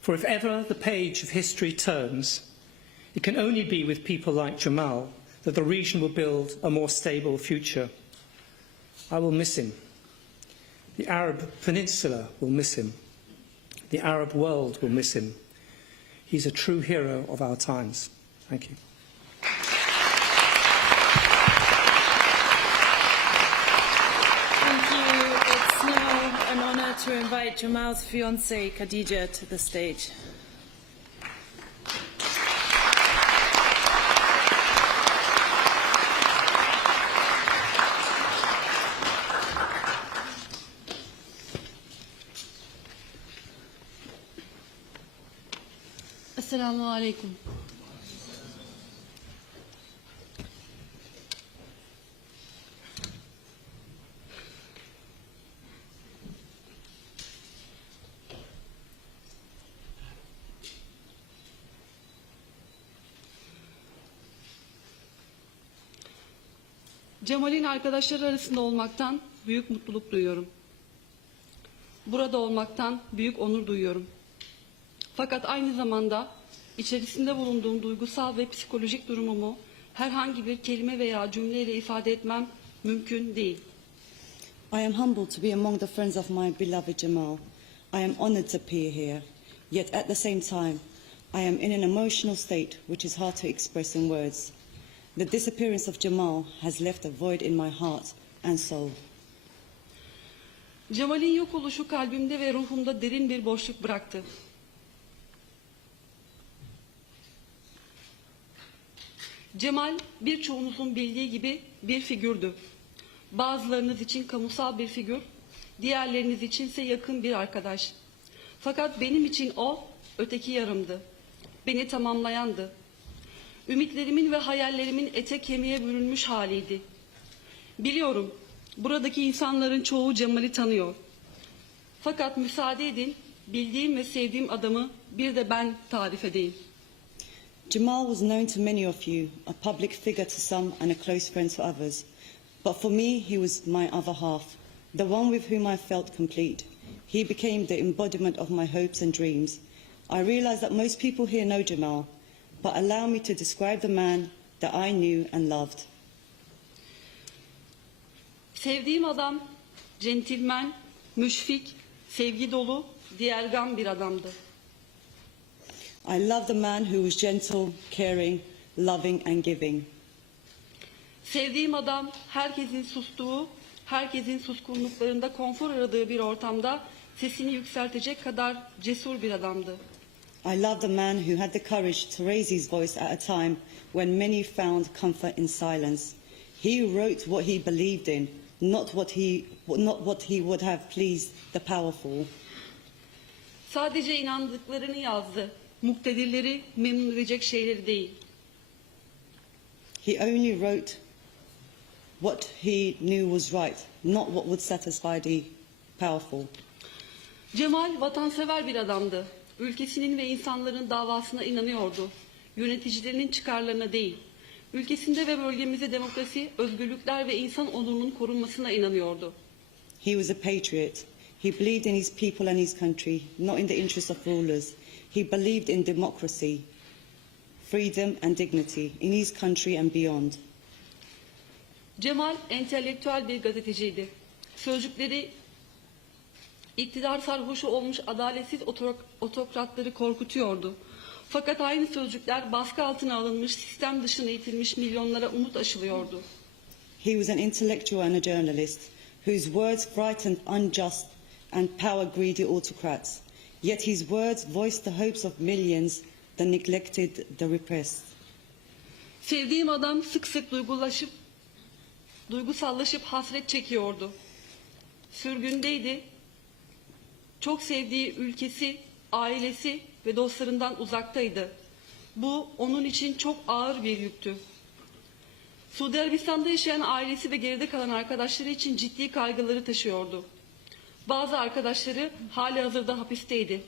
For if ever the page of history turns, It can only be with people like Jamal that the region will build a more stable future. I will miss him. The Arab Peninsula will miss him. The Arab world will miss him. He's a true hero of our times. Thank you. Thank you. It's now an honour to invite Jamal's fiancée, Khadija, to the stage. Esselamu Aleyküm. Cemal'in arkadaşları arasında olmaktan büyük mutluluk duyuyorum. Burada olmaktan büyük onur duyuyorum. Fakat aynı zamanda içerisinde bulunduğum duygusal ve psikolojik durumumu herhangi bir kelime veya cümleyle ifade etmem mümkün değil. I am humbled to be among the friends of my beloved Jamal. I am honored to appear here. Yet at the same time, I am in an emotional state which is hard to express in words. The disappearance of Jamal has left a void in my heart and soul. Cemal'in yok oluşu kalbimde ve ruhumda derin bir boşluk bıraktı. Cemal birçoğunuzun bildiği gibi bir figürdü. Bazılarınız için kamusal bir figür, diğerleriniz içinse yakın bir arkadaş. Fakat benim için o öteki yarımdı. Beni tamamlayandı. Ümitlerimin ve hayallerimin ete kemiğe bürünmüş haliydi. Biliyorum, buradaki insanların çoğu Cemal'i tanıyor. Fakat müsaade edin, bildiğim ve sevdiğim adamı bir de ben tarif edeyim. Jamal was known to many of you, a public figure to some and a close friend to others. But for me, he was my other half, the one with whom I felt complete. He became the embodiment of my hopes and dreams. I realize that most people here know Jamal, but allow me to describe the man that I knew and loved. Sevdiğim adam, centilmen, müşfik, sevgi dolu, diğergan bir adamdı. I loved a man who was gentle, caring, loving and giving. Sevdiğim adam herkesin sustuğu, herkesin suskunluklarında konfor aradığı bir ortamda sesini yükseltecek kadar cesur bir adamdı. I loved a man who had the courage to raise his voice at a time when many found comfort in silence. He wrote what he believed in, not what he would have pleased the powerful. Sadece inandıklarını yazdı. Muktedirleri memnun edecek şeyleri değil. He only wrote what he knew was right, not what would satisfy the powerful. Cemal vatansever bir adamdı. Ülkesinin ve insanların davasına inanıyordu. Yöneticilerinin çıkarlarına değil. Ülkesinde ve bölgemizde demokrasi, özgürlükler ve insan onurunun korunmasına inanıyordu. He was a patriot. He believed in his people and his country, not in the interests of rulers. He believed in democracy, freedom and dignity in his country and beyond. Cemal entelektüel bir gazeteciydi. Sözcükleri iktidar sarhoşu olmuş adaletsiz otokratları korkutuyordu. Fakat aynı sözcükler baskı altına alınmış, sistem dışına itilmiş milyonlara umut aşılıyordu. He was an intellectual and a journalist whose words frightened unjust and power-greedy autocrats. Yet his words voiced the hopes of millions, the neglected, the repressed. Sevdiğim adam sık sık duygusallaşıp hasret çekiyordu. Sürgündeydi. Çok sevdiği ülkesi, ailesi ve dostlarından uzaktaydı. Bu onun için çok ağır bir yüktü. Suudi Arabistan'da yaşayan ailesi ve geride kalan arkadaşları için ciddi kaygıları taşıyordu. Bazı arkadaşları halihazırda hapisteydi.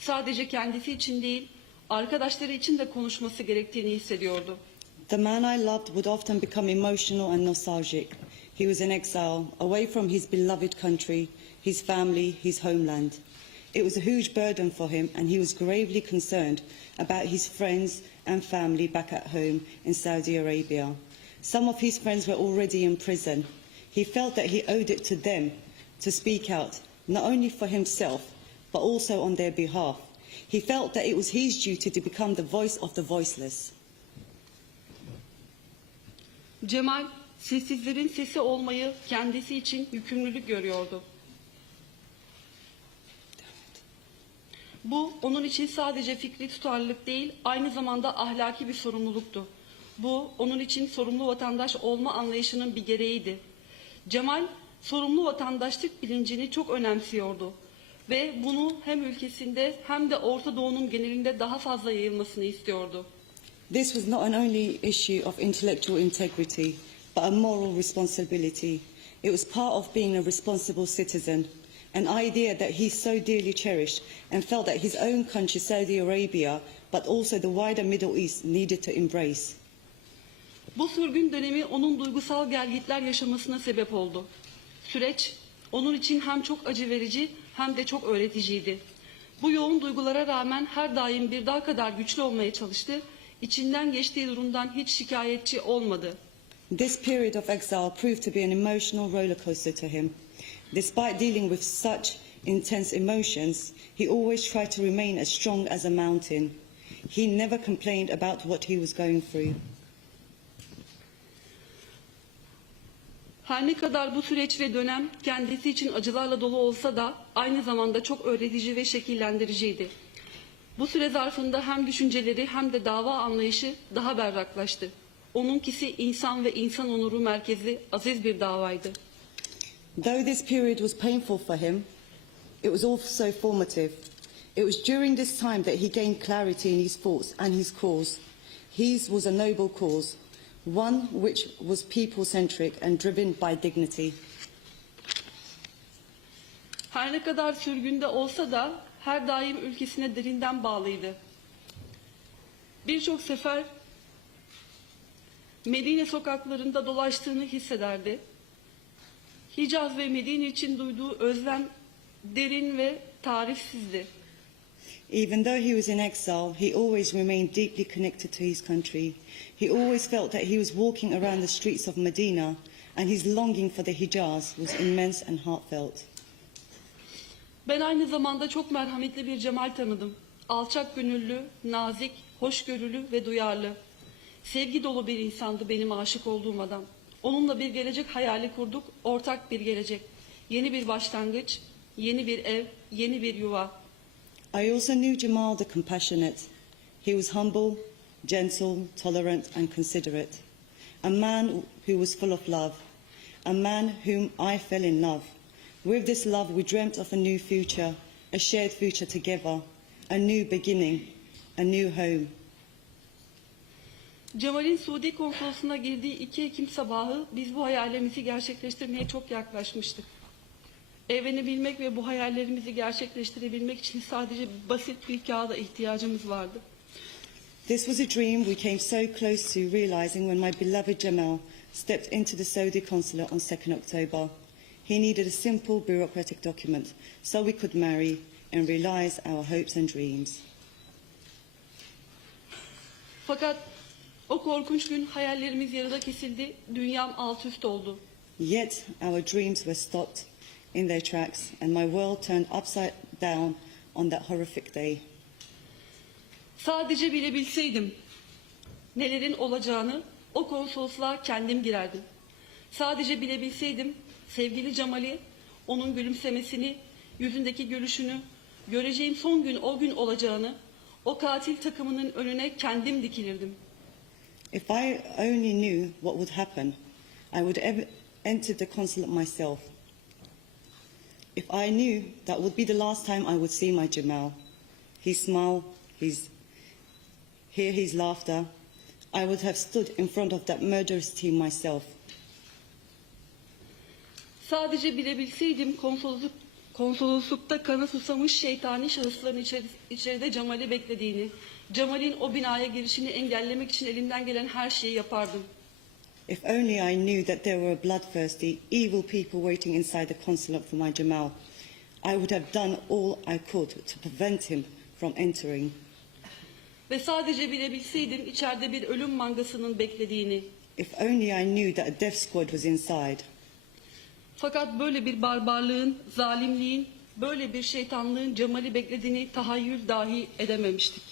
Sadece kendisi için değil, arkadaşları için de konuşması gerektiğini hissediyordu. The man I loved would often become emotional and nostalgic. He was in exile, away from his beloved country, his family, his homeland. It was a huge burden for him, and he was gravely concerned about his friends and family back at home in Saudi Arabia. Some of his friends were already in prison. He felt that he owed it to them to speak out, not only for himself, but also on their behalf. He felt that it was his duty to become the voice of the voiceless. Cemal, sessizlerin sesi olmayı kendisi için yükümlülük görüyordu. Bu, onun için sadece fikri tutarlılık değil, aynı zamanda ahlaki bir sorumluluktu. Bu, onun için sorumlu vatandaş olma anlayışının bir gereğiydi. Cemal, sorumlu vatandaşlık bilincini çok önemsiyordu. Ve bunu hem ülkesinde hem de Orta Doğu'nun genelinde daha fazla yayılmasını istiyordu. This was not an only issue of intellectual integrity, but a moral responsibility. It was part of being a responsible citizen, an idea that he so dearly cherished and felt that his own country, Saudi Arabia, but also the wider Middle East, needed to embrace. Bu sürgün dönemi onun duygusal gelgitler yaşamasına sebep oldu. Süreç, onun için hem çok acı verici hem de çok öğreticiydi. Bu yoğun duygulara rağmen her daim bir daha kadar güçlü olmaya çalıştı. İçinden geçtiği durumdan hiç şikayetçi olmadı. This period of exile proved to be an emotional roller coaster to him. Despite dealing with such intense emotions, he always tried to remain as strong as a mountain. He never complained about what he was going through. Her ne kadar bu süreç ve dönem kendisi için acılarla dolu olsa da aynı zamanda çok öğretici ve şekillendiriciydi. Bu süre zarfında hem düşünceleri hem de dava anlayışı daha berraklaştı. Onunkisi insan ve insan onuru merkezli aziz bir davaydı. Though this period was painful for him, it was also formative. It was during this time that he gained clarity in his thoughts and his cause. His was a noble cause, one which was people-centric and driven by dignity. Her ne kadar sürgünde olsa da her daim ülkesine derinden bağlıydı. Birçok sefer Medine sokaklarında dolaştığını hissederdi. Hicaz ve Medine için duyduğu özlem derin ve tarifsizdi. Even though he was in exile, he always remained deeply connected to his country. He always felt that he was walking around the streets of Medina, and his longing for the Hijaz was immense and heartfelt. Ben aynı zamanda çok merhametli bir Cemal tanıdım. Alçak gönüllü, nazik, hoşgörülü ve duyarlı. Sevgi dolu bir insandı benim aşık olduğum adam. Onunla bir gelecek hayali kurduk, ortak bir gelecek. Yeni bir başlangıç, yeni bir ev, yeni bir yuva. I also knew Jamal the compassionate. He was humble, gentle, tolerant and considerate. A man who was full of love. A man whom I fell in love. With this love we dreamt of a new future, a shared future together, a new beginning, a new home. Cemal'in Suudi konsolosluğuna girdiği 2 Ekim sabahı biz bu hayalimizi gerçekleştirmeye çok yaklaşmıştık. Evlenebilmek ve bu hayallerimizi gerçekleştirebilmek için sadece basit bir kağıda ihtiyacımız vardı. This was a dream we came so close to realizing when my beloved Jamal stepped into the Saudi consulate on 2nd October. He needed a simple bureaucratic document so we could marry and realize our hopes and dreams. Fakat o korkunç gün hayallerimiz yarıda kesildi, dünyam alt üst oldu. Yet our dreams were stopped in their tracks and my world turned upside down on that horrific day. Sadece bilebilseydim nelerin olacağını o konsolosluğa kendim girerdim. Sadece bilebilseydim sevgili Cemal'i, onun gülümsemesini, yüzündeki gülüşünü, göreceğim son gün o gün olacağını, o katil takımının önüne kendim dikilirdim. If I only knew what would happen, I would have entered the consulate myself. If I knew that would be the last time I would see my Jamal, his smile, hear his laughter, I would have stood in front of that murderous team myself. Sadece bilebilseydim konsoloslukta kana susamış şeytani şahısların içeride Cemal'i beklediğini, Cemal'in o binaya girişini engellemek için elimden gelen her şeyi yapardım. If only I knew that there were bloodthirsty, evil people waiting inside the consulate for my Jamal, I would have done all I could to prevent him from entering. Ve sadece bilebilseydim içeride bir ölüm mangasının beklediğini. If only I knew that a death squad was inside. Fakat böyle bir barbarlığın, zalimliğin, böyle bir şeytanlığın Cemal'i beklediğini tahayyül dahi edememiştik.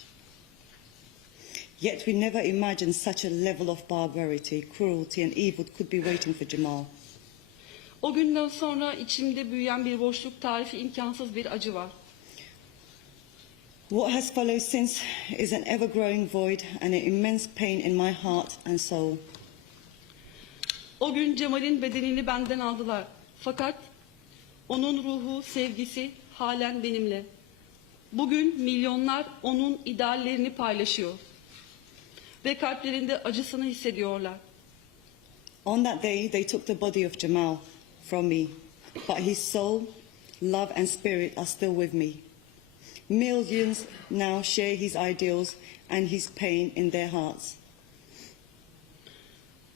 Yet we never imagined such a level of barbarity, cruelty and evil could be waiting for Jamal. O günden sonra içimde büyüyen bir boşluk, tarifi imkansız bir acı var. What has followed since is an ever-growing void and an immense pain in my heart and soul. O gün Cemal'in bedenini benden aldılar. Fakat onun ruhu, sevgisi halen benimle. Bugün milyonlar onun ideallerini paylaşıyor. Ve kalplerinde acısını hissediyorlar. On that day, they took the body of Jamal from me, but his soul, love and spirit are still with me. Millions now share his ideals and his pain in their hearts.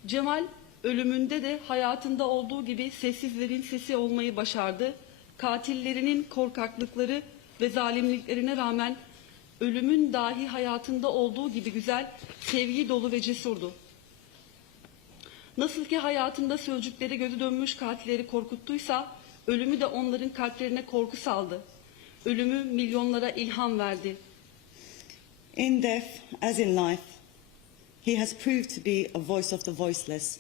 Cemal ölümünde de hayatında olduğu gibi sessizlerin sesi olmayı başardı. Katillerinin korkaklıkları ve zalimliklerine rağmen ölümün dahi hayatında olduğu gibi güzel, sevgi dolu ve cesurdu. Nasıl ki hayatında sözcükleri gözü dönmüş katilleri korkuttuysa, ölümü de onların kalplerine korku saldı. Ölümü milyonlara ilham verdi. In death, as in life, he has proved to be a voice of the voiceless.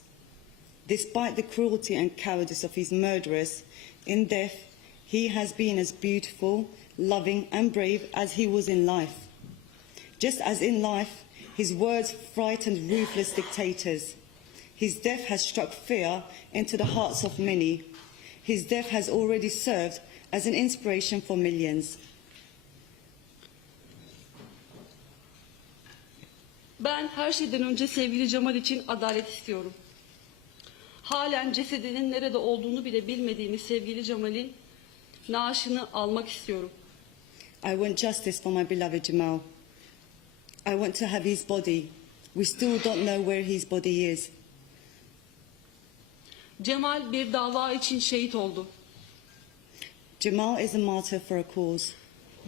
Despite the cruelty and cowardice of his murderers, in death, he has been as beautiful, loving and brave as he was in life. Just as in life, his words frightened ruthless dictators. His death has struck fear into the hearts of many. His death has already served as an inspiration for millions. Ben her şeyden önce sevgili Cemal için adalet istiyorum. Halen cesedinin nerede olduğunu bile bilmediğimiz sevgili Cemal'in naaşını almak istiyorum. I want justice for my beloved Jamal. I want to have his body. We still don't know where his body is. Cemal bir dava için şehit oldu. Jamal is a martyr for a cause.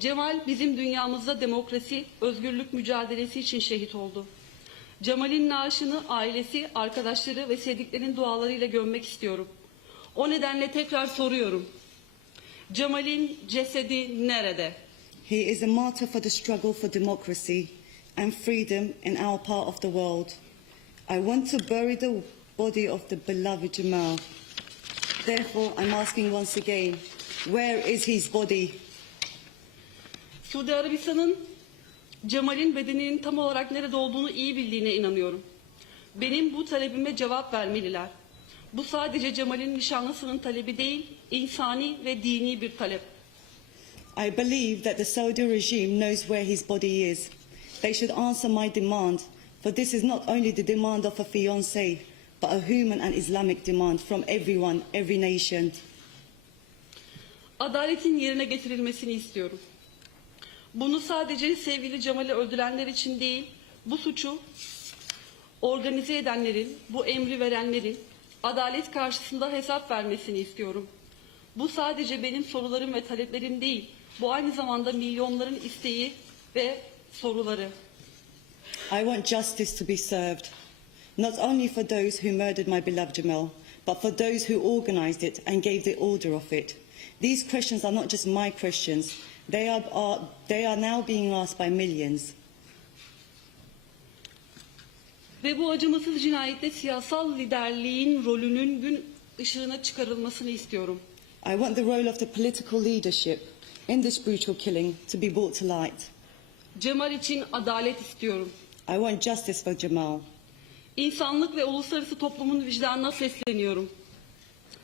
Cemal bizim dünyamızda demokrasi, özgürlük mücadelesi için şehit oldu. Cemal'in naaşını ailesi, arkadaşları ve sevdiklerinin dualarıyla gömmek istiyorum. O nedenle tekrar soruyorum. Cemal'in cesedi nerede? He is a martyr for the struggle for democracy and freedom in our part of the world. I want to bury the body of the beloved Jamal. Therefore, I'm asking once again, where is his body? Suudi Arabistan'ın Cemal'in bedeninin tam olarak nerede olduğunu iyi bildiğine inanıyorum. Benim bu talebime cevap vermeliler. Bu sadece Cemal'in nişanlısının talebi değil, insani ve dini bir talep. I believe that the Saudi regime knows where his body is. They should answer my demand, for this is not only the demand of a fiancé, but a human and Islamic demand from everyone, every nation. Adaletin yerine getirilmesini istiyorum. Bunu sadece sevgili Cemal'i öldürenler için değil, bu suçu organize edenlerin, bu emri verenlerin adalet karşısında hesap vermesini istiyorum. Bu sadece benim sorularım ve taleplerim değil, bu aynı zamanda milyonların isteği ve soruları. I want justice to be served, not only for those who murdered my beloved Jamal, but for those who organized it and gave the order of it. These questions are not just my questions. They are now being asked by millions. Ve bu acımasız cinayette siyasal liderliğin rolünün gün ışığına çıkarılmasını istiyorum. I want the role of the political leadership in this brutal killing to be brought to light. Cemal için adalet istiyorum. I want justice for Jamal. İnsanlık ve uluslararası toplumun vicdanına sesleniyorum.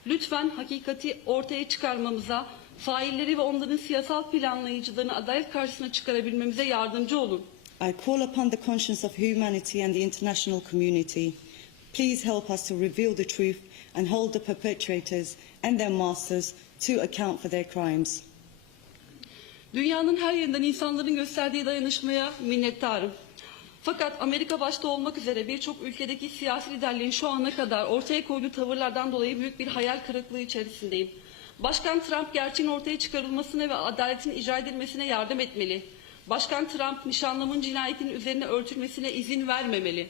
Lütfen hakikati ortaya çıkarmamıza, failleri ve onların siyasal planlayıcılarını adalet karşısına çıkarabilmemize yardımcı olun. I call upon the conscience of humanity and the international community. Please help us to reveal the truth and hold the perpetrators and their masters to account for their crimes. Dünyanın her yerinden insanların gösterdiği dayanışmaya minnettarım. Fakat Amerika başta olmak üzere birçok ülkedeki siyasi liderlerin şu ana kadar ortaya koyduğu tavırlardan dolayı büyük bir hayal kırıklığı içerisindeyim. Başkan Trump gerçeğin ortaya çıkarılmasına ve adaletin icra edilmesine yardım etmeli. Başkan Trump nişanlımın cinayetinin üzerine örtülmesine izin vermemeli.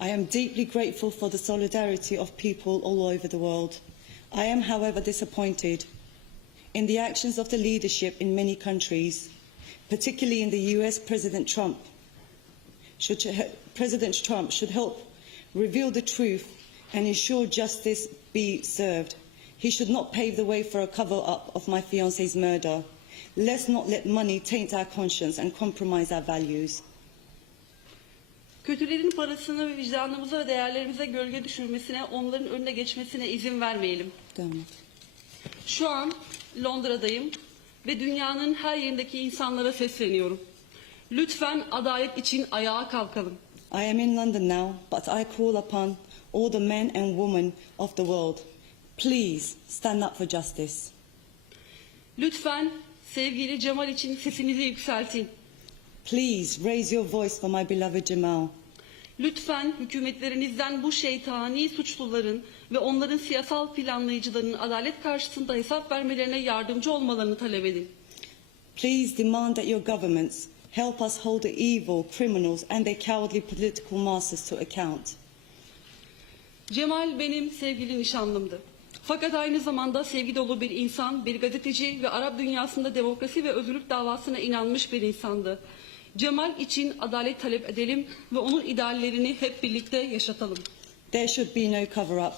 I am deeply grateful for the solidarity of people all over the world. I am, however, disappointed in the actions of the leadership in many countries, particularly in the US. President Trump should help reveal the truth and ensure justice be served. He should not pave the way for a cover-up of my fiancé's murder. Let's not let money taint our conscience and compromise our values. Kötülerin parasını ve vicdanımıza ve değerlerimize gölge düşürmesine, onların önüne geçmesine izin vermeyelim. Şu an Londra'dayım ve dünyanın her yerindeki insanlara sesleniyorum. Lütfen adalet için ayağa kalkalım. I am in London now, but I call upon all the men and women of the world. Please stand up for justice. Lütfen sevgili Cemal için sesinizi yükseltin. Please raise your voice for my beloved Jamal. Lütfen hükümetlerinizden bu şeytani suçluların ve onların siyasal planlayıcılarının adalet karşısında hesap vermelerine yardımcı olmalarını talep edin. Please demand that your governments help us hold the evil criminals and their cowardly political masters to account. Cemal benim sevgili nişanlımdı. Fakat aynı zamanda sevgi dolu bir insan, bir gazeteci ve Arap dünyasında demokrasi ve özgürlük davasına inanmış bir insandı. Cemal için adalet talep edelim ve onun ideallerini hep birlikte yaşatalım. There should be no cover-up.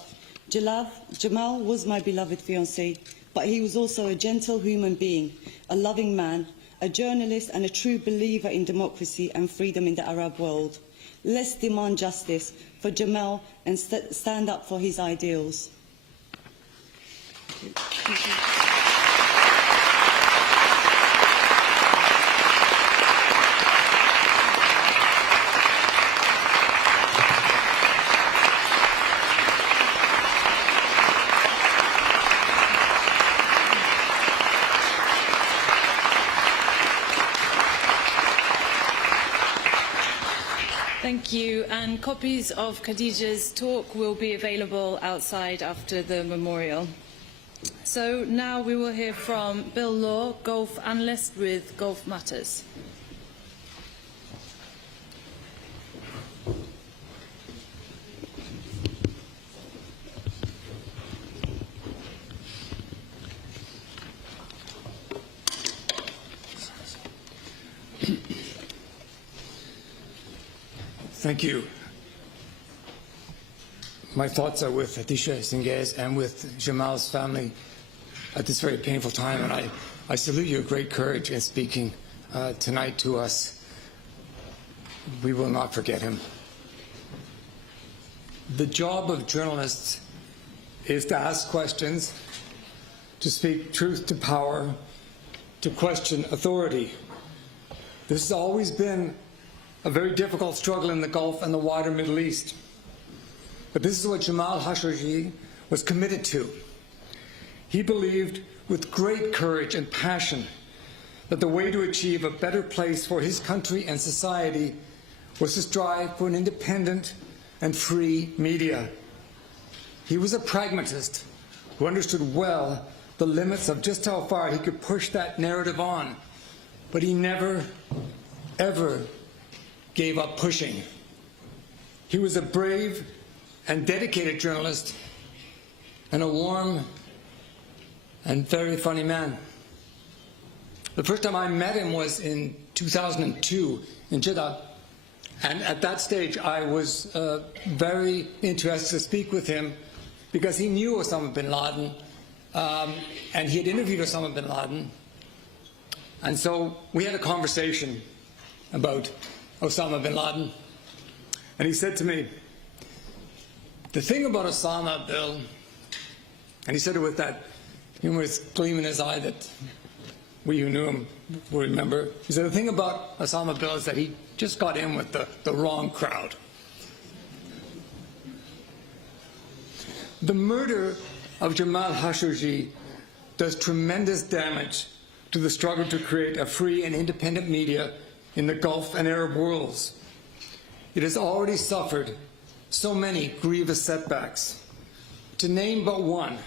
Jamal was my beloved fiancé, but he was also a gentle human being, a loving man, a journalist and a true believer in democracy and freedom in the Arab world. Let's demand justice for Jamal and stand up for his ideals. Thank you. And copies of Khadija's talk will be available outside after the memorial. So now we will hear from Bill Law, Gulf analyst with Gulf Matters. Thank you. My thoughts are with Khadija Singez and with Jamal's family at this very painful time, and I salute your great courage in speaking tonight to us. We will not forget him. The job of journalists is to ask questions, to speak truth to power, to question authority. This has always been a very difficult struggle in the Gulf and the wider Middle East. But this is what Jamal Khashoggi was committed to. He believed with great courage and passion that the way to achieve a better place for his country and society was to strive for an independent and free media. He was a pragmatist who understood well the limits of just how far he could push that narrative on, but he never, ever gave up pushing. He was a brave and dedicated journalist and a warm and very funny man. The first time I met him was in 2002 in Jeddah, and at that stage I was very interested to speak with him because he knew Osama bin Laden and he had interviewed Osama bin Laden, and so we had a conversation about Osama bin Laden, and he said to me, the thing about Osama, Bill, and he said it with that humorous gleam in his eye that we who knew him will remember. He said, the thing about Osama, Bill, is that he just got in with the wrong crowd. The murder of Jamal Khashoggi does tremendous damage to the struggle to create a free and independent media in the Gulf and Arab worlds. It has already suffered so many grievous setbacks. To name but one,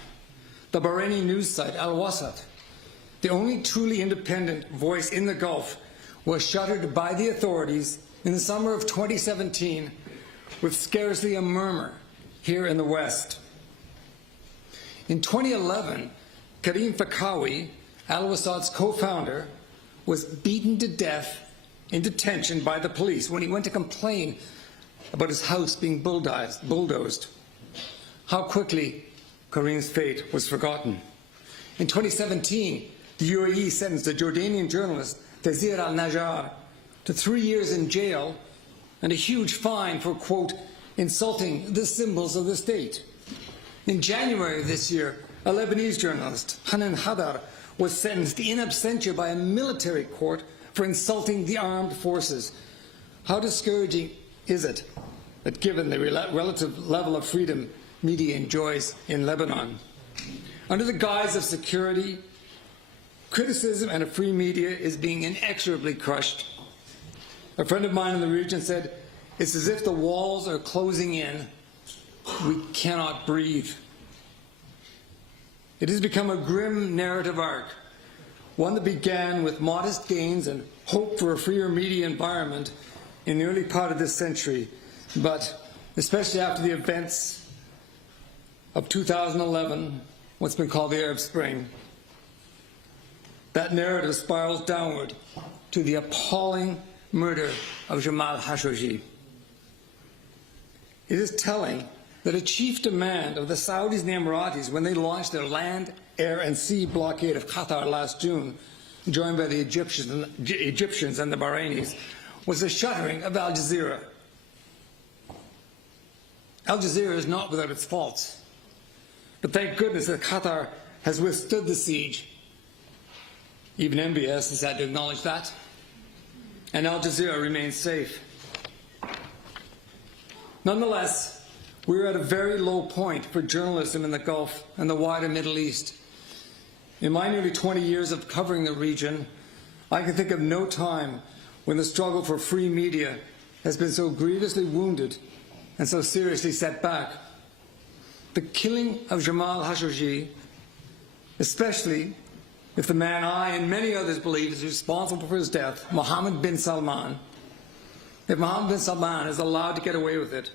the Bahraini news site Al Wasat, the only truly independent voice in the Gulf, was shuttered by the authorities in the summer of 2017 with scarcely a murmur here in the West. In 2011, Karim Fakawi, Al Wasat's co-founder, was beaten to death in detention by the police when he went to complain about his house being bulldozed. How quickly Karim's fate was forgotten. In 2017, the UAE sentenced a Jordanian journalist, Tazir al-Najjar, to 3 years in jail and a huge fine for, quote, insulting the symbols of the state. In January of this year, a Lebanese journalist, Hanan Hadar, was sentenced in absentia by a military court for insulting the armed forces. How discouraging is it that given the relative level of freedom media enjoys in Lebanon? Under the guise of security, criticism and a free media is being inexorably crushed. A friend of mine in the region said, it's as if the walls are closing in. We cannot breathe. It has become a grim narrative arc, one that began with modest gains and hope for a freer media environment in the early part of this century, but especially after the events of 2011, what's been called the Arab Spring, that narrative spirals downward to the appalling murder of Jamal Khashoggi. It is telling that a chief demand of the Saudis and the Emiratis when they launched their land, air and sea blockade of Qatar last June, joined by the Egyptians and the Bahrainis, was the shuttering of Al Jazeera. Al Jazeera is not without its faults, but thank goodness that Qatar has withstood the siege. Even MBS has had to acknowledge that, and Al Jazeera remains safe. Nonetheless, we're at a very low point for journalism in the Gulf and the wider Middle East. In my nearly 20 years of covering the region, I can think of no time when the struggle for free media has been so grievously wounded and so seriously set back. The killing of Jamal Khashoggi, especially if the man I and many others believe is responsible for his death, Mohammed bin Salman, if Mohammed bin Salman is allowed to get away with it,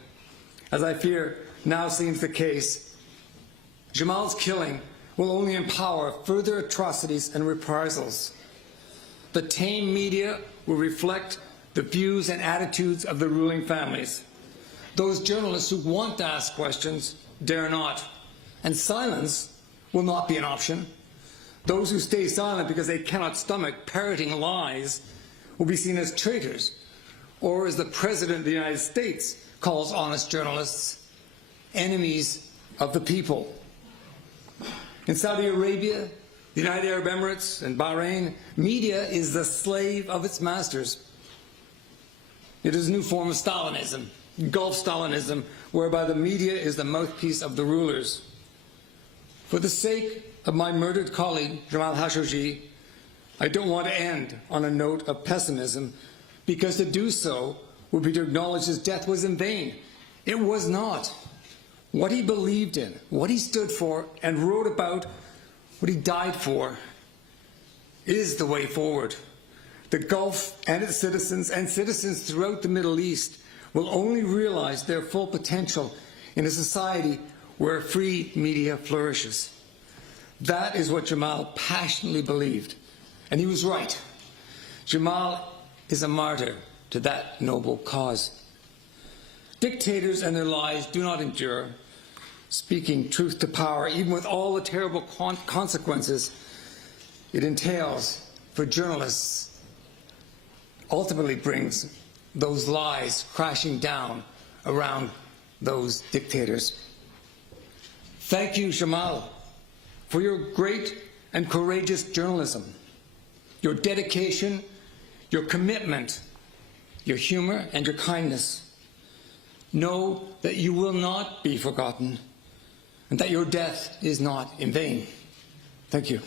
as I fear now seems the case, Jamal's killing will only empower further atrocities and reprisals. The tame media will reflect the views and attitudes of the ruling families. Those journalists who want to ask questions dare not, and silence will not be an option. Those who stay silent because they cannot stomach parroting lies will be seen as traitors, or as the President of the United States calls honest journalists, enemies of the people. In Saudi Arabia, the United Arab Emirates, and Bahrain, media is the slave of its masters. It is a new form of Stalinism, Gulf Stalinism, whereby the media is the mouthpiece of the rulers. For the sake of my murdered colleague, Jamal Khashoggi, I don't want to end on a note of pessimism, because to do so would be to acknowledge his death was in vain. It was not. What he believed in, what he stood for, and wrote about, what he died for, is the way forward. The Gulf and its citizens, and citizens throughout the Middle East, will only realize their full potential in a society where free media flourishes. That is what Jamal passionately believed, and he was right. Jamal is a martyr to that noble cause. Dictators and their lies do not endure. Speaking truth to power, even with all the terrible consequences it entails for journalists, ultimately brings those lies crashing down around those dictators. Thank you, Jamal, for your great and courageous journalism, your dedication, your commitment, your humor, and your kindness. Know that you will not be forgotten, and that your death is not in vain. Thank you.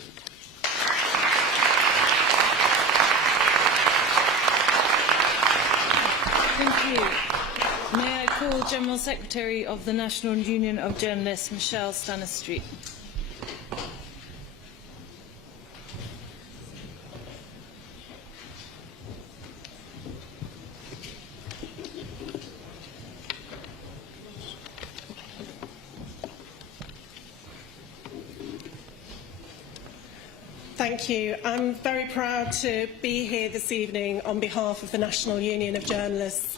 Thank you. May I call General Secretary of the National Union of Journalists, Michelle Stanistreet. Thank you. I'm very proud to be here this evening on behalf of the National Union of Journalists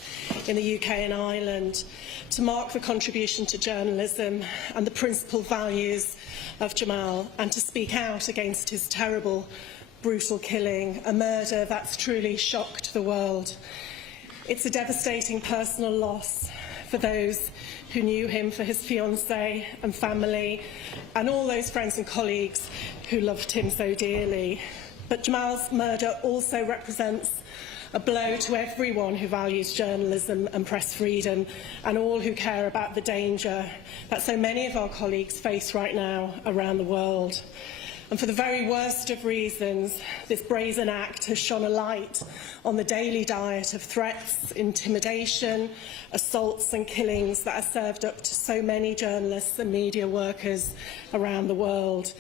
in the UK and Ireland to mark the contribution to journalism and the principal values of Jamal, and to speak out against his terrible, brutal killing, a murder that's truly shocked the world. It's a devastating personal loss for those who knew him, for his fiancée and family, and all those friends and colleagues who loved him so dearly. But Jamal's murder also represents a blow to everyone who values journalism and press freedom, and all who care about the danger that so many of our colleagues face right now around the world. And for the very worst of reasons, this brazen act has shone a light on the daily diet of threats, intimidation, assaults and killings that are served up to so many journalists and media workers around the world.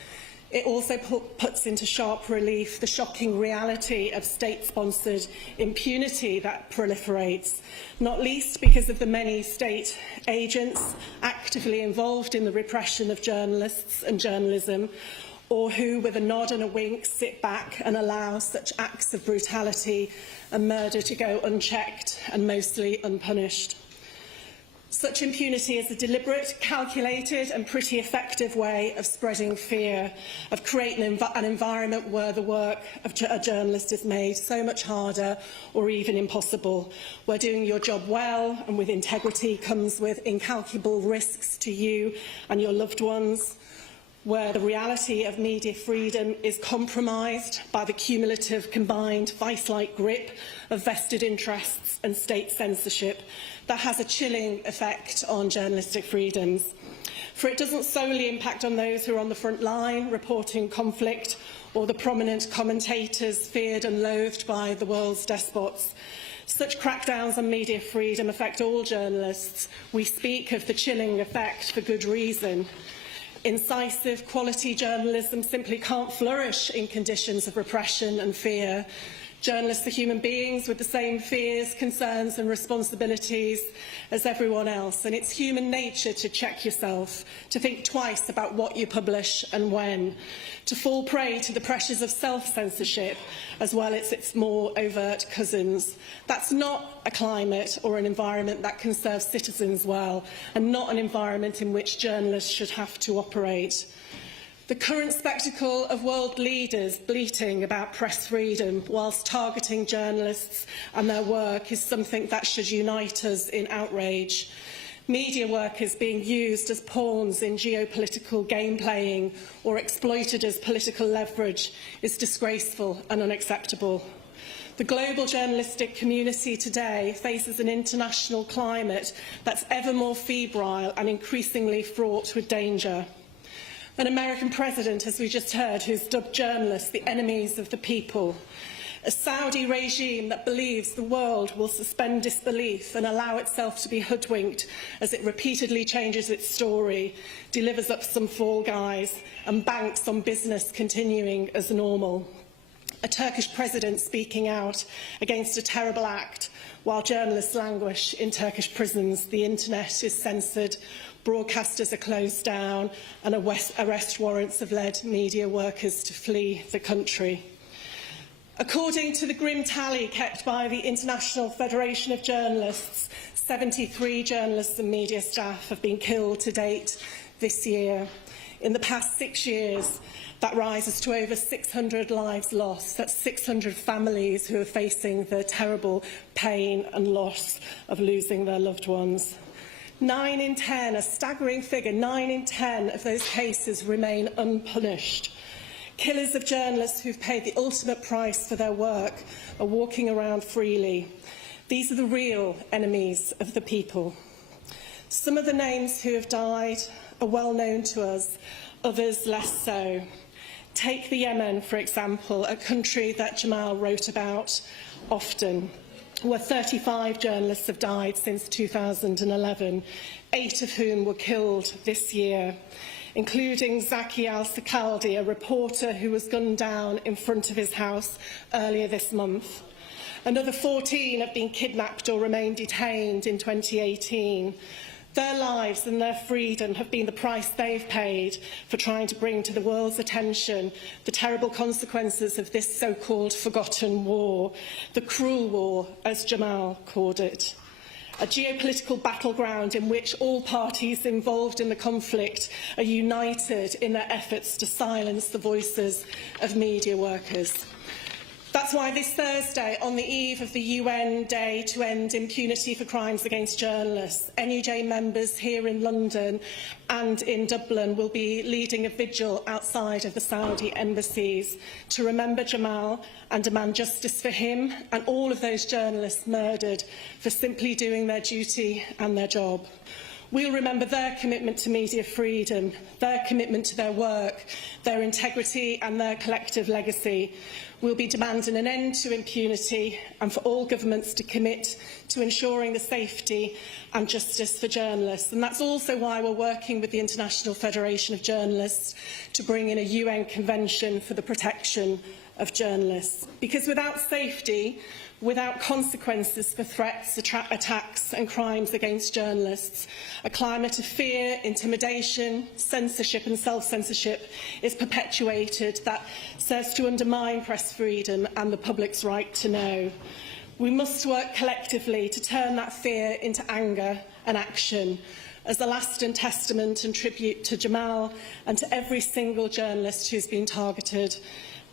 It also puts into sharp relief the shocking reality of state-sponsored impunity that proliferates, not least because of the many state agents actively involved in the repression of journalists and journalism, or who, with a nod and a wink, sit back and allow such acts of brutality and murder to go unchecked and mostly unpunished. Such impunity is a deliberate, calculated and pretty effective way of spreading fear, of creating an environment where the work of a journalist is made so much harder or even impossible, where doing your job well and with integrity comes with incalculable risks to you and your loved ones, where the reality of media freedom is compromised by the cumulative combined vice-like grip of vested interests and state censorship that has a chilling effect on journalistic freedoms. For it doesn't solely impact on those who are on the front line reporting conflict, or the prominent commentators feared and loathed by the world's despots. Such crackdowns on media freedom affect all journalists. We speak of the chilling effect for good reason. Incisive, quality journalism simply can't flourish in conditions of repression and fear. Journalists are human beings with the same fears, concerns and responsibilities as everyone else, and it's human nature to check yourself, to think twice about what you publish and when, to fall prey to the pressures of self-censorship as well as its more overt cousins. That's not a climate or an environment that can serve citizens well, and not an environment in which journalists should have to operate. The current spectacle of world leaders bleating about press freedom whilst targeting journalists and their work is something that should unite us in outrage. Media workers being used as pawns in geopolitical game playing or exploited as political leverage is disgraceful and unacceptable. The global journalistic community today faces an international climate that's ever more febrile and increasingly fraught with danger. An American president, as we just heard, who's dubbed journalists the enemies of the people. A Saudi regime that believes the world will suspend disbelief and allow itself to be hoodwinked as it repeatedly changes its story, delivers up some fall guys and banks on business continuing as normal. A Turkish president speaking out against a terrible act while journalists languish in Turkish prisons. The internet is censored, broadcasters are closed down and arrest warrants have led media workers to flee the country. According to the grim tally kept by the International Federation of Journalists, 73 journalists and media staff have been killed to date this year. In the past 6 years, that rises to over 600 lives lost. That's 600 families who are facing the terrible pain and loss of losing their loved ones. 9 in 10, a staggering figure, 9 in 10 of those cases remain unpunished. Killers of journalists who've paid the ultimate price for their work are walking around freely. These are the real enemies of the people. Some of the names who have died are well known to us, others less so. Take the Yemen, for example, a country that Jamal wrote about often, where 35 journalists have died since 2011, 8 of whom were killed this year, including Zaki al-Sakaldi, a reporter who was gunned down in front of his house earlier this month. Another 14 have been kidnapped or remain detained in 2018. Their lives and their freedom have been the price they've paid for trying to bring to the world's attention the terrible consequences of this so-called forgotten war, the cruel war, as Jamal called it. A geopolitical battleground in which all parties involved in the conflict are united in their efforts to silence the voices of media workers. That's why this Thursday, on the eve of the UN Day to End Impunity for Crimes Against Journalists, NUJ members here in London and in Dublin will be leading a vigil outside of the Saudi embassies to remember Jamal and demand justice for him and all of those journalists murdered for simply doing their duty and their job. We'll remember their commitment to media freedom, their commitment to their work, their integrity and their collective legacy. We'll be demanding an end to impunity and for all governments to commit to ensuring the safety and justice for journalists. And that's also why we're working with the International Federation of Journalists to bring in a UN Convention for the protection of journalists. Because without safety, without consequences for threats, attacks and crimes against journalists, a climate of fear, intimidation, censorship and self-censorship is perpetuated that serves to undermine press freedom and the public's right to know. We must work collectively to turn that fear into anger and action as a lasting testament and tribute to Jamal and to every single journalist who's been targeted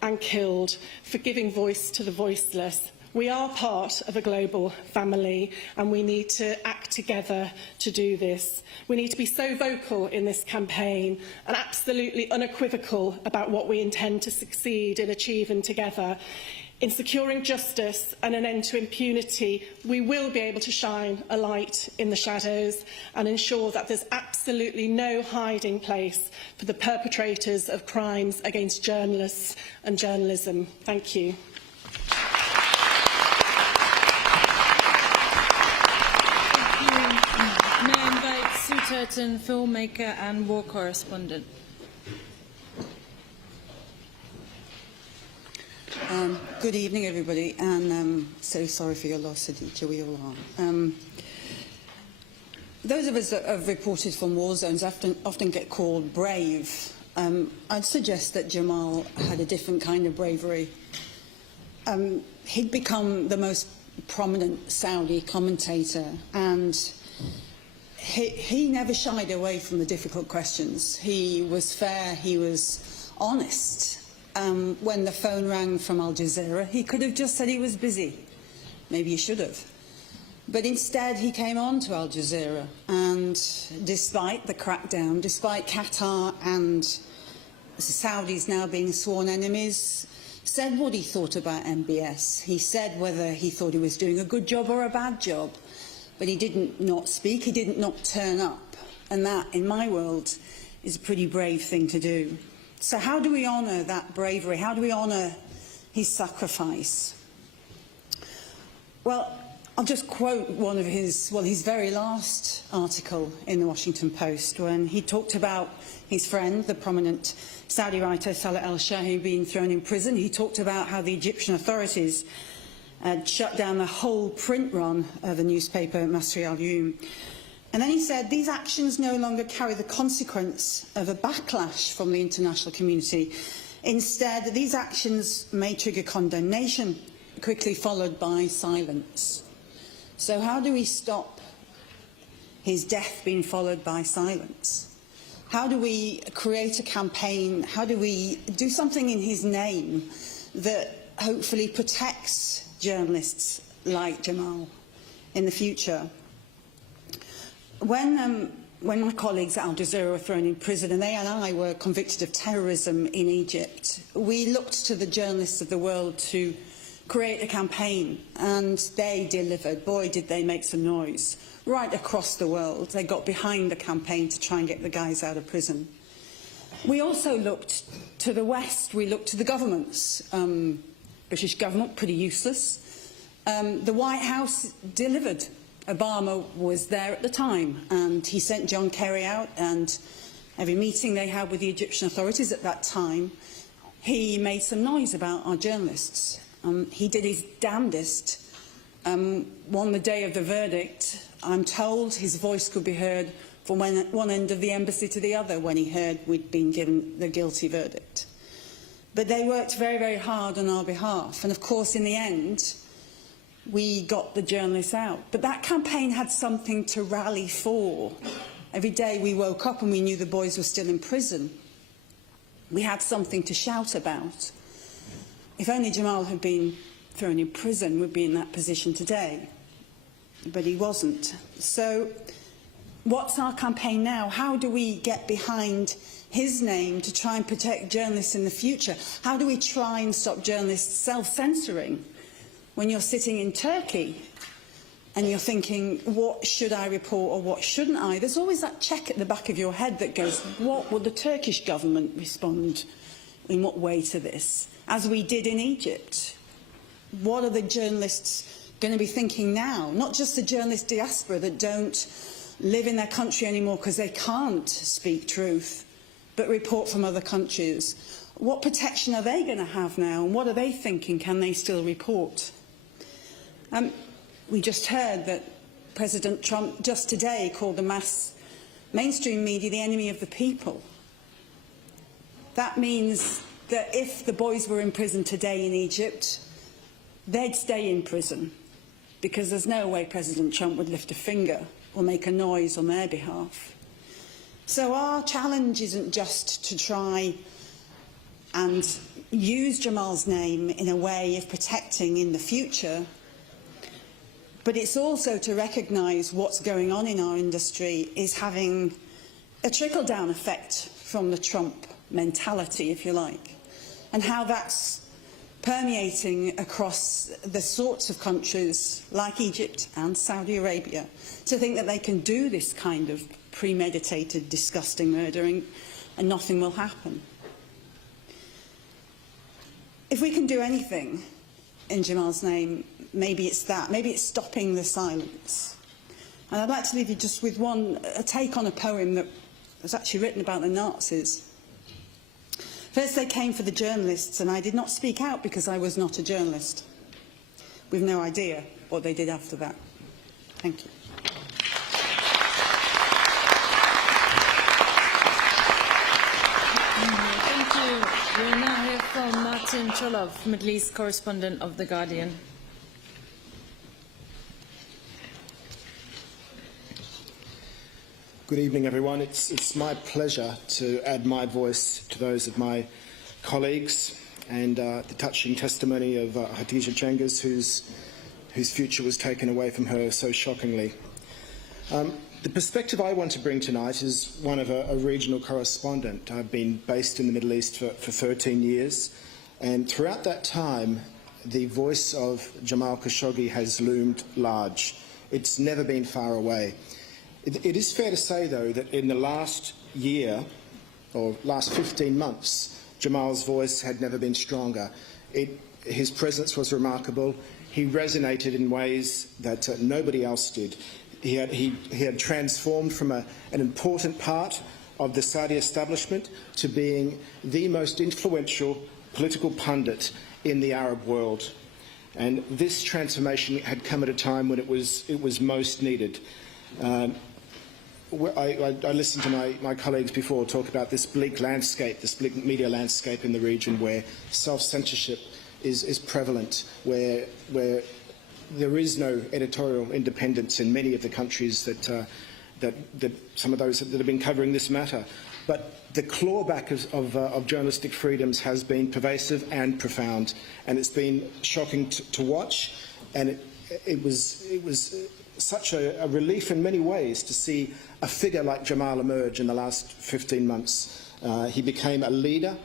and killed for giving voice to the voiceless. We are part of a global family and we need to act together to do this. We need to be so vocal in this campaign and absolutely unequivocal about what we intend to succeed in achieving together. In securing justice and an end to impunity, we will be able to shine a light in the shadows and ensure that there's absolutely no hiding place for the perpetrators of crimes against journalists and journalism. Thank you. Turton, filmmaker and war correspondent. Good evening, everybody, and so sorry for your loss, Aditya. We all are. Those of us that have reported from war zones often get called brave. I'd suggest that Jamal had a different kind of bravery. He'd become the most prominent Saudi commentator, and he never shied away from the difficult questions. He was fair, he was honest. When the phone rang from Al Jazeera, he could have just said he was busy. Maybe he should have. But instead, he came on to Al Jazeera, and despite the crackdown, despite Qatar and the Saudis now being sworn enemies, said what he thought about MBS. He said whether he thought he was doing a good job or a bad job. But he didn't not speak, he didn't not turn up. And that, in my world, is a pretty brave thing to do. So how do we honour that bravery? How do we honour his sacrifice? Well, I'll just quote one of his very last article in the Washington Post, when he talked about his friend, the prominent Saudi writer Salah al-Shahi, being thrown in prison. He talked about how the Egyptian authorities shut down the whole print run of the newspaper Masri al-Yawm. And then he said, these actions no longer carry the consequence of a backlash from the international community. Instead, these actions may trigger condemnation, quickly followed by silence. So how do we stop his death being followed by silence? How do we create a campaign? How do we do something in his name that hopefully protects journalists like Jamal in the future? When my colleagues at Al Jazeera were thrown in prison and they and I were convicted of terrorism in Egypt, we looked to the journalists of the world to create a campaign, and they delivered. Boy, did they make some noise. Right across the world, they got behind the campaign to try and get the guys out of prison. We also looked to the West. We looked to the governments. British government, pretty useless. The White House delivered. Obama was there at the time, and he sent John Kerry out, and every meeting they had with the Egyptian authorities at that time, he made some noise about our journalists. He did his damnedest on the day of the verdict, I'm told his voice could be heard from one end of the embassy to the other when he heard we'd been given the guilty verdict. But they worked very, very hard on our behalf. And of course, in the end, we got the journalists out. But that campaign had something to rally for. Every day we woke up and we knew the boys were still in prison. We had something to shout about. If only Jamal had been thrown in prison, we'd be in that position today. But he wasn't. So what's our campaign now? How do we get behind his name to try and protect journalists in the future? How do we try and stop journalists self-censoring when you're sitting in Turkey and you're thinking, what should I report or what shouldn't I? There's always that check at the back of your head that goes, what would the Turkish government respond in what way to this? As we did in Egypt. What are the journalists going to be thinking now? Not just the journalist diaspora that don't live in their country anymore because they can't speak truth, but report from other countries. What protection are they going to have now, and what are they thinking? Can they still report? We just heard that President Trump just today called the mainstream media the enemy of the people. That means that if the boys were in prison today in Egypt, they'd stay in prison, because there's no way President Trump would lift a finger or make a noise on their behalf. So our challenge isn't just to try and use Jamal's name in a way of protecting in the future, but it's also to recognise what's going on in our industry is having a trickle-down effect from the Trump mentality, if you like, and how that's permeating across the sorts of countries like Egypt and Saudi Arabia to think that they can do this kind of premeditated, disgusting murdering and nothing will happen. If we can do anything in Jamal's name, maybe it's that. Maybe it's stopping the silence. And I'd like to leave you just with a take on a poem that was actually written about the Nazis. First they came for the journalists, and I did not speak out because I was not a journalist. We've no idea what they did after that. Thank you. Thank you. We'll now hear from Martin Cholov, Middle East correspondent of The Guardian. Good evening, everyone. It's my pleasure to add my voice to those of my colleagues and the touching testimony of Hatice Cengiz, whose future was taken away from her so shockingly. The perspective I want to bring tonight is one of a regional correspondent. I've been based in the Middle East for 13 years, and throughout that time, the voice of Jamal Khashoggi has loomed large. It's never been far away. It is fair to say, though, that in the last year, or last 15 months, Jamal's voice had never been stronger. His presence was remarkable. He resonated in ways that nobody else did. He had transformed from an important part of the Saudi establishment to being the most influential political pundit in the Arab world. And this transformation had come at a time when it was most needed. I listened to my colleagues before talk about this bleak landscape, this bleak media landscape in the region where self-censorship is prevalent, where there is no editorial independence in many of the countries that some of those that have been covering this matter. But the clawback of journalistic freedoms has been pervasive and profound, and it's been shocking to watch, and it was such a relief in many ways to see a figure like Jamal emerge in the last 15 months. He became a leader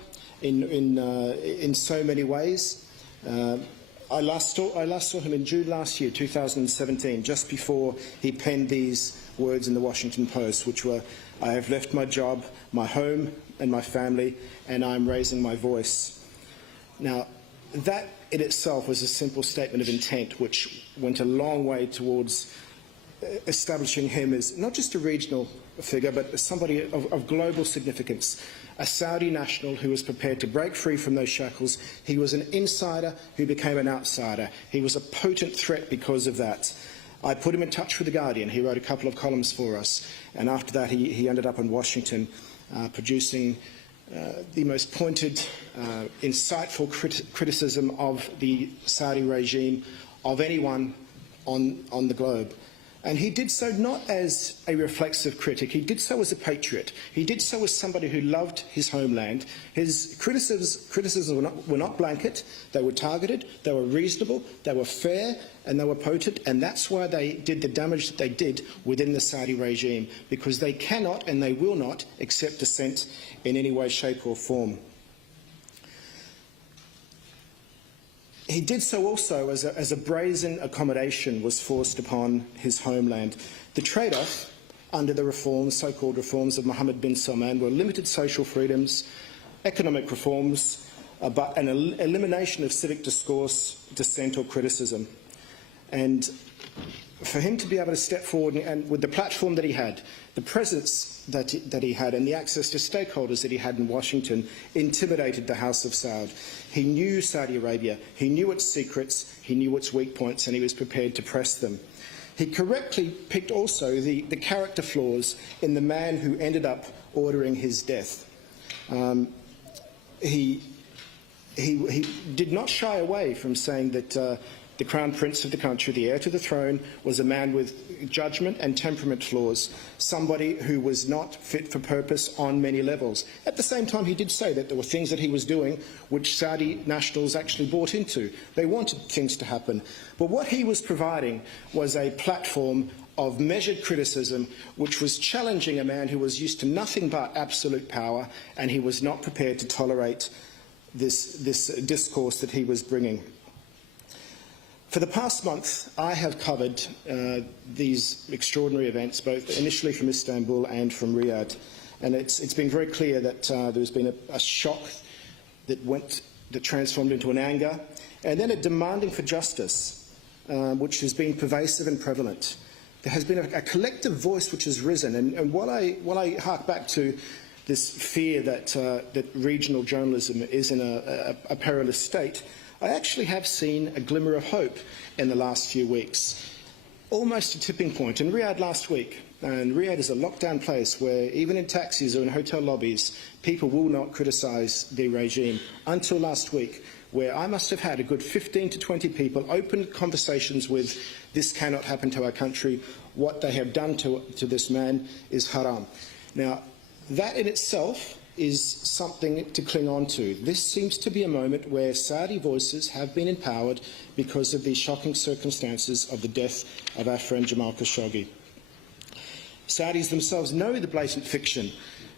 in so many ways. I last saw him in June last year, 2017, just before he penned these words in the Washington Post, which were, "I have left my job, my home and my family, and I'm raising my voice." Now, that in itself was a simple statement of intent which went a long way towards establishing him as not just a regional figure, but as somebody of global significance, a Saudi national who was prepared to break free from those shackles. He was an insider who became an outsider. He was a potent threat because of that. I put him in touch with The Guardian. He wrote a couple of columns for us, and after that he ended up in Washington producing the most pointed, insightful criticism of the Saudi regime of anyone on the globe. And he did so not as a reflexive critic, he did so as a patriot. He did so as somebody who loved his homeland. His criticisms were not blanket, they were targeted, they were reasonable, they were fair, and they were potent, and that's why they did the damage that they did within the Saudi regime, because they cannot and they will not accept dissent in any way, shape or form. He did so also as a brazen accommodation was forced upon his homeland. The trade-off under the reforms, so-called reforms of Mohammed bin Salman, were limited social freedoms, economic reforms, but an elimination of civic discourse, dissent or criticism. And for him to be able to step forward and with the platform that he had, the presence that he had and the access to stakeholders that he had in Washington intimidated the House of Saud. He knew Saudi Arabia, he knew its secrets, he knew its weak points, and he was prepared to press them. He correctly picked also the character flaws in the man who ended up ordering his death. He did not shy away from saying that the Crown Prince of the country, the heir to the throne, was a man with judgment and temperament flaws, somebody who was not fit for purpose on many levels. At the same time, he did say that there were things that he was doing which Saudi nationals actually bought into. They wanted things to happen. But what he was providing was a platform of measured criticism which was challenging a man who was used to nothing but absolute power, and he was not prepared to tolerate this discourse that he was bringing. For the past month, I have covered these extraordinary events, both initially from Istanbul and from Riyadh, and it's been very clear that there's been a shock that transformed into an anger, and then a demanding for justice, which has been pervasive and prevalent. There has been a collective voice which has risen, and while I hark back to this fear that regional journalism is in a perilous state, I actually have seen a glimmer of hope in the last few weeks. Almost a tipping point. In Riyadh last week, and Riyadh is a lockdown place where even in taxis or in hotel lobbies, people will not criticise the regime. Until last week, where I must have had a good 15 to 20 people open conversations with, this cannot happen to our country, what they have done to this man is haram. Now, that in itself is something to cling on to. This seems to be a moment where Saudi voices have been empowered because of the shocking circumstances of the death of our friend Jamal Khashoggi. Saudis themselves know the blatant fiction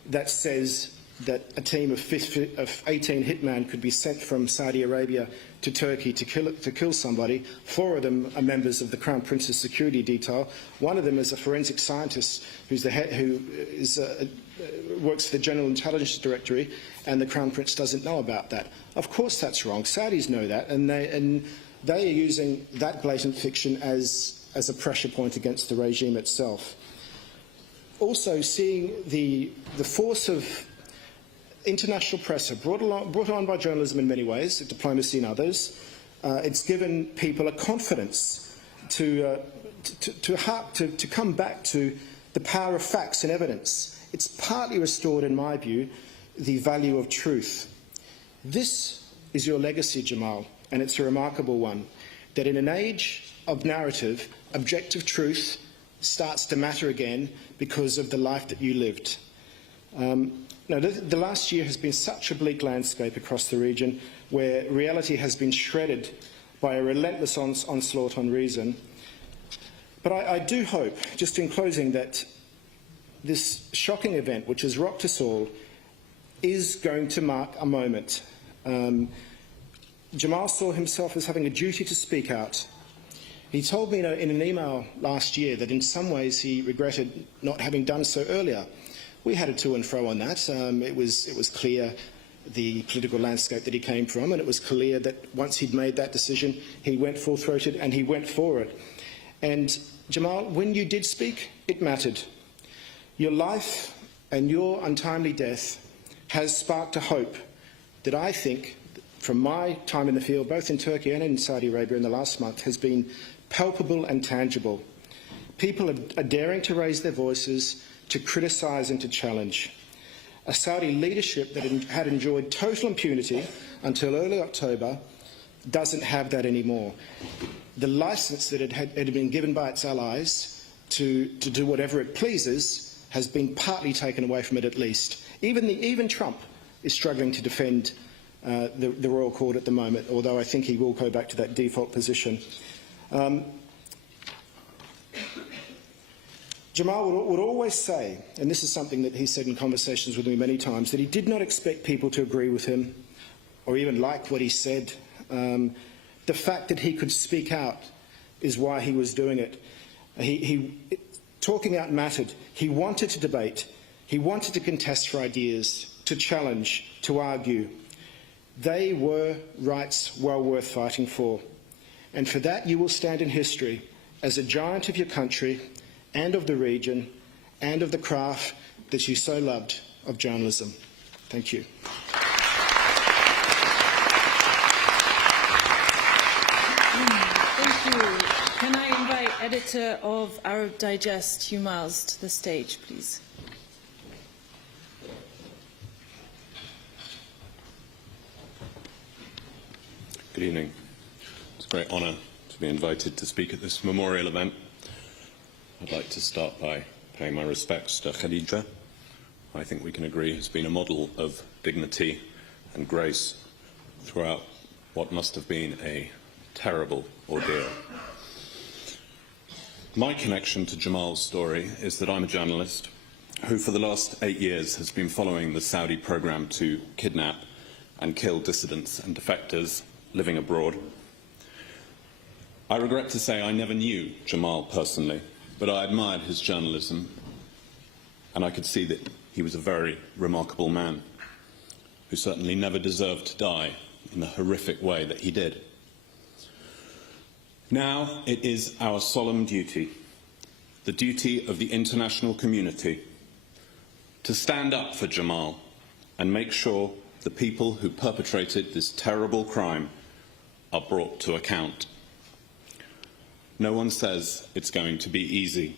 that says that a team of 18 hitmen could be sent from Saudi Arabia to Turkey to kill somebody. 4 of them are members of the Crown Prince's security detail. One of them is a forensic scientist who's the head, works for the General Intelligence Directorate, and the Crown Prince doesn't know about that. Of course that's wrong. Saudis know that, and they are using that blatant fiction as a pressure point against the regime itself. Also, seeing the force of international pressure brought on by journalism in many ways, diplomacy and others, it's given people a confidence to come back to the power of facts and evidence. It's partly restored, in my view, the value of truth. This is your legacy, Jamal, and it's a remarkable one, that in an age of narrative, objective truth starts to matter again because of the life that you lived. Now, the last year has been such a bleak landscape across the region where reality has been shredded by a relentless onslaught on reason. But I do hope, just in closing, that this shocking event, which has rocked us all, is going to mark a moment. Jamal saw himself as having a duty to speak out. He told me in an email last year that in some ways he regretted not having done so earlier. We had a to and fro on that. It was clear the political landscape that he came from, and it was clear that once he'd made that decision, he went full-throated and he went for it. And Jamal, when you did speak, it mattered. Your life and your untimely death has sparked a hope that I think, from my time in the field, both in Turkey and in Saudi Arabia in the last month, has been palpable and tangible. People are daring to raise their voices, to criticise and to challenge. A Saudi leadership that had enjoyed total impunity until early October doesn't have that anymore. The licence that it had been given by its allies to do whatever it pleases has been partly taken away from it at least. Even Trump is struggling to defend the royal court at the moment, although I think he will go back to that default position. Jamal would always say, and this is something that he said in conversations with me many times, that he did not expect people to agree with him or even like what he said. The fact that he could speak out is why he was doing it. Talking out mattered. He wanted to debate. He wanted to contest for ideas, to challenge, to argue. They were rights well worth fighting for. And for that you will stand in history as a giant of your country and of the region and of the craft that you so loved of journalism. Thank you. Thank you. Can I invite editor of Arab Digest, Hugh Miles, to the stage, please? Good evening. It's a great honour to be invited to speak at this memorial event. I'd like to start by paying my respects to Khadija. I think we can agree has been a model of dignity and grace throughout what must have been a terrible ordeal. My connection to Jamal's story is that I'm a journalist who for the last 8 years has been following the Saudi programme to kidnap and kill dissidents and defectors living abroad. I regret to say I never knew Jamal personally, but I admired his journalism, and I could see that he was a very remarkable man who certainly never deserved to die in the horrific way that he did. Now it is our solemn duty, the duty of the international community, to stand up for Jamal and make sure the people who perpetrated this terrible crime are brought to account. No one says it's going to be easy.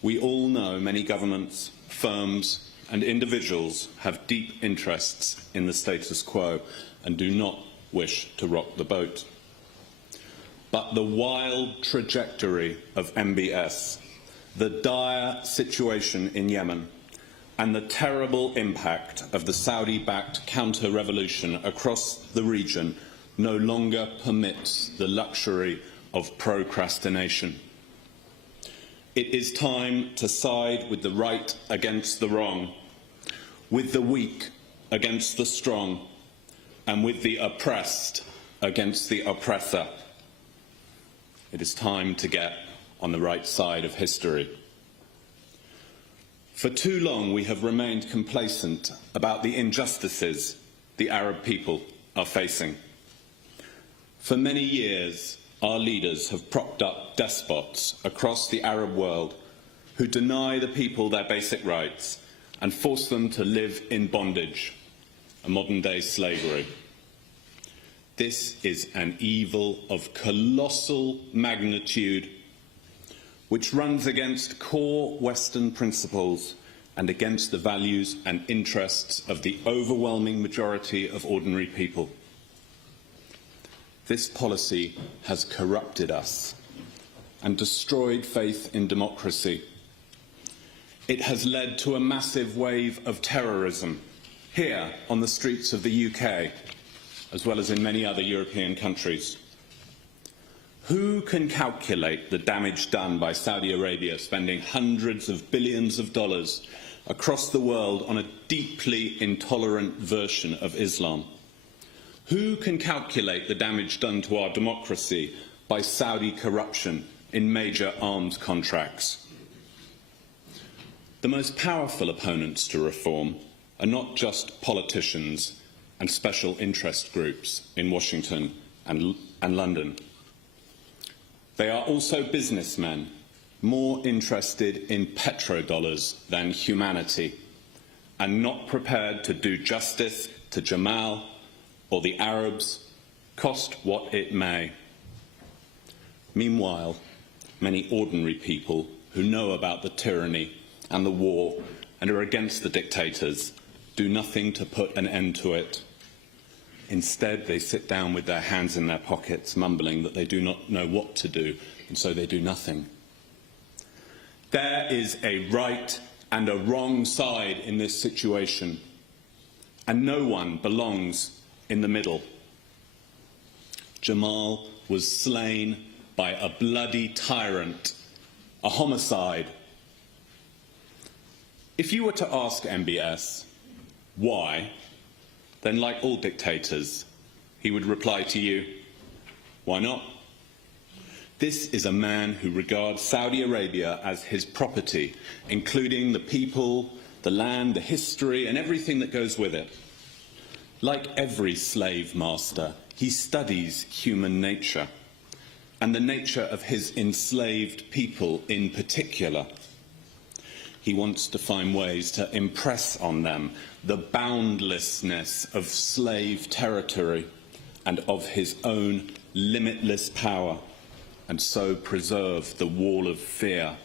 We all know many governments, firms and individuals have deep interests in the status quo and do not wish to rock the boat. But the wild trajectory of MBS, the dire situation in Yemen, and the terrible impact of the Saudi-backed counter-revolution across the region no longer permits the luxury of procrastination. It is time to side with the right against the wrong, with the weak against the strong, and with the oppressed against the oppressor. It is time to get on the right side of history. For too long we have remained complacent about the injustices the Arab people are facing. For many years, our leaders have propped up despots across the Arab world who deny the people their basic rights and force them to live in bondage, a modern-day slavery. This is an evil of colossal magnitude which runs against core Western principles and against the values and interests of the overwhelming majority of ordinary people. This policy has corrupted us and destroyed faith in democracy. It has led to a massive wave of terrorism here on the streets of the UK, as well as in many other European countries. Who can calculate the damage done by Saudi Arabia spending hundreds of billions of dollars across the world on a deeply intolerant version of Islam? Who can calculate the damage done to our democracy by Saudi corruption in major arms contracts? The most powerful opponents to reform are not just politicians and special interest groups in Washington and London. They are also businessmen, more interested in petrodollars than humanity, and not prepared to do justice to Jamal or the Arabs, cost what it may. Meanwhile, many ordinary people who know about the tyranny and the war and are against the dictators do nothing to put an end to it. Instead, they sit down with their hands in their pockets, mumbling that they do not know what to do, and so they do nothing. There is a right and a wrong side in this situation, and no one belongs in the middle. Jamal was slain by a bloody tyrant, a homicide. If you were to ask MBS why, then like all dictators, he would reply to you, why not? This is a man who regards Saudi Arabia as his property, including the people, the land, the history, and everything that goes with it. Like every slave master, he studies human nature, and the nature of his enslaved people in particular. He wants to find ways to impress on them the boundlessness of slave territory and of his own limitless power, and so preserve the wall of fear.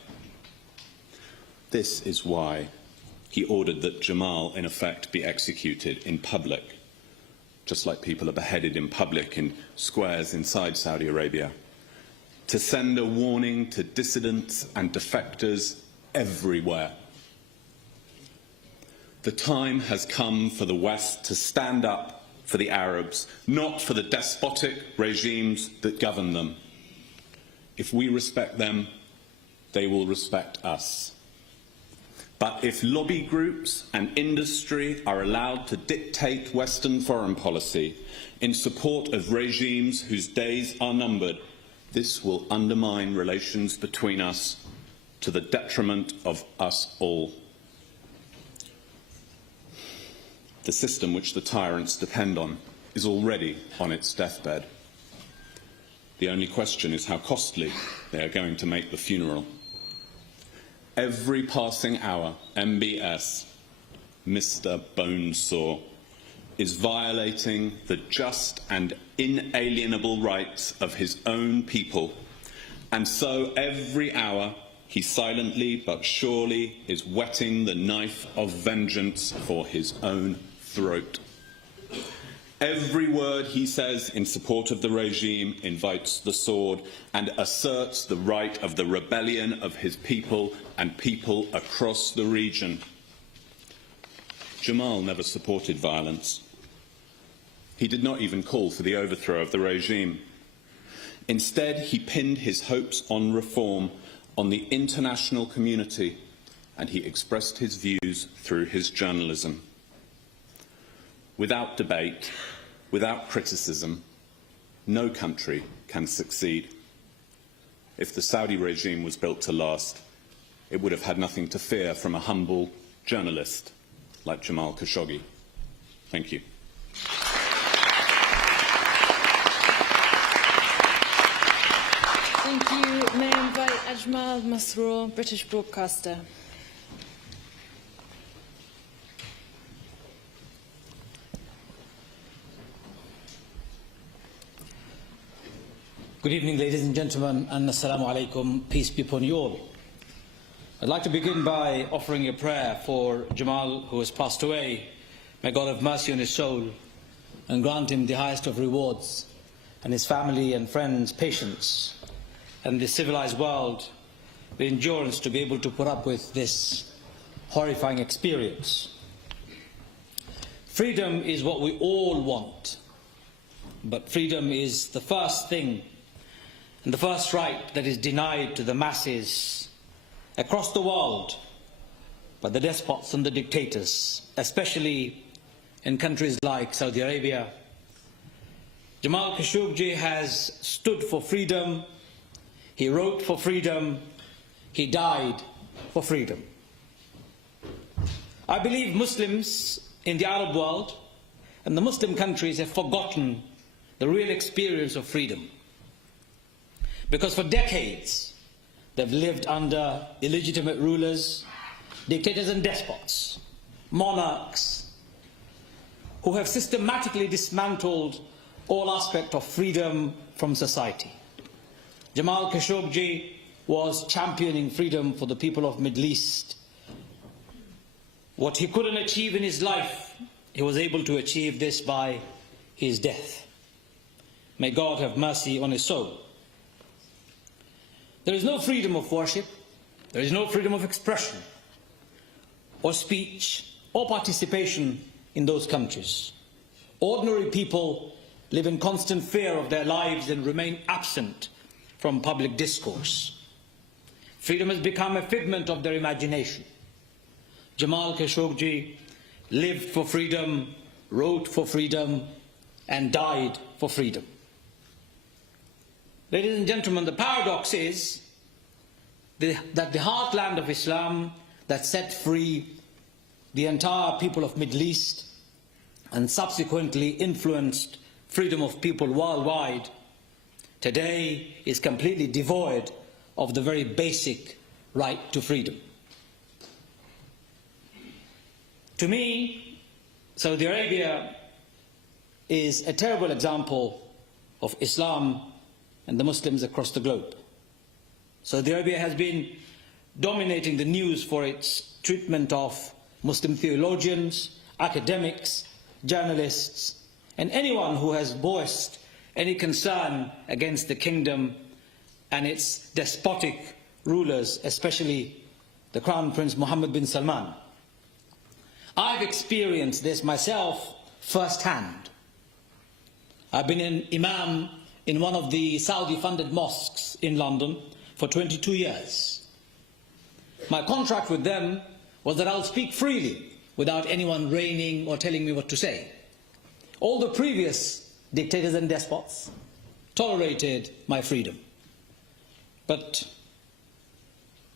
This is why he ordered that Jamal, in effect, be executed in public, just like people are beheaded in public in squares inside Saudi Arabia, to send a warning to dissidents and defectors everywhere. The time has come for the West to stand up for the Arabs, not for the despotic regimes that govern them. If we respect them, they will respect us. But if lobby groups and industry are allowed to dictate Western foreign policy in support of regimes whose days are numbered, this will undermine relations between us to the detriment of us all. The system which the tyrants depend on is already on its deathbed. The only question is how costly they are going to make the funeral. Every passing hour, MBS, Mr. Bonesaw, is violating the just and inalienable rights of his own people, and so every hour he silently but surely is whetting the knife of vengeance for his own throat. Every word he says in support of the regime invites the sword and asserts the right of the rebellion of his people and people across the region. Jamal never supported violence. He did not even call for the overthrow of the regime. Instead, he pinned his hopes on reform on the international community, and he expressed his views through his journalism. Without debate, without criticism, no country can succeed. If the Saudi regime was built to last, it would have had nothing to fear from a humble journalist like Jamal Khashoggi. Thank you. Thank you. May I invite Ajmal Masroor, British broadcaster. Good evening, ladies and gentlemen, and assalamu alaikum, peace be upon you all. I'd like to begin by offering a prayer for Jamal, who has passed away. May God have mercy on his soul and grant him the highest of rewards, and his family and friends patience, and the civilized world the endurance to be able to put up with this horrifying experience. Freedom is what we all want, but freedom is the first thing and the first right that is denied to the masses across the world by the despots and the dictators, especially in countries like Saudi Arabia. Jamal Khashoggi has stood for freedom, he wrote for freedom, he died for freedom. I believe Muslims in the Arab world and the Muslim countries have forgotten the real experience of freedom. Because for decades, they've lived under illegitimate rulers, dictators and despots, monarchs, who have systematically dismantled all aspects of freedom from society. Jamal Khashoggi was championing freedom for the people of the Middle East. What he couldn't achieve in his life, he was able to achieve this by his death. May God have mercy on his soul. There is no freedom of worship, there is no freedom of expression, or speech, or participation in those countries. Ordinary people live in constant fear of their lives and remain absent from public discourse. Freedom has become a figment of their imagination. Jamal Khashoggi lived for freedom, wrote for freedom, and died for freedom. Ladies and gentlemen, the paradox is that the heartland of Islam that set free the entire people of the Middle East and subsequently influenced freedom of people worldwide, today is completely devoid of the very basic right to freedom. To me, Saudi Arabia is a terrible example of Islam and the Muslims across the globe. Saudi Arabia has been dominating the news for its treatment of Muslim theologians, academics, journalists, and anyone who has voiced any concern against the kingdom and its despotic rulers, especially the Crown Prince Mohammed bin Salman. I've experienced this myself firsthand. I've been an imam in one of the Saudi-funded mosques in London for 22 years. My contract with them was that I'll speak freely without anyone reigning or telling me what to say. All the previous dictators and despots tolerated my freedom. But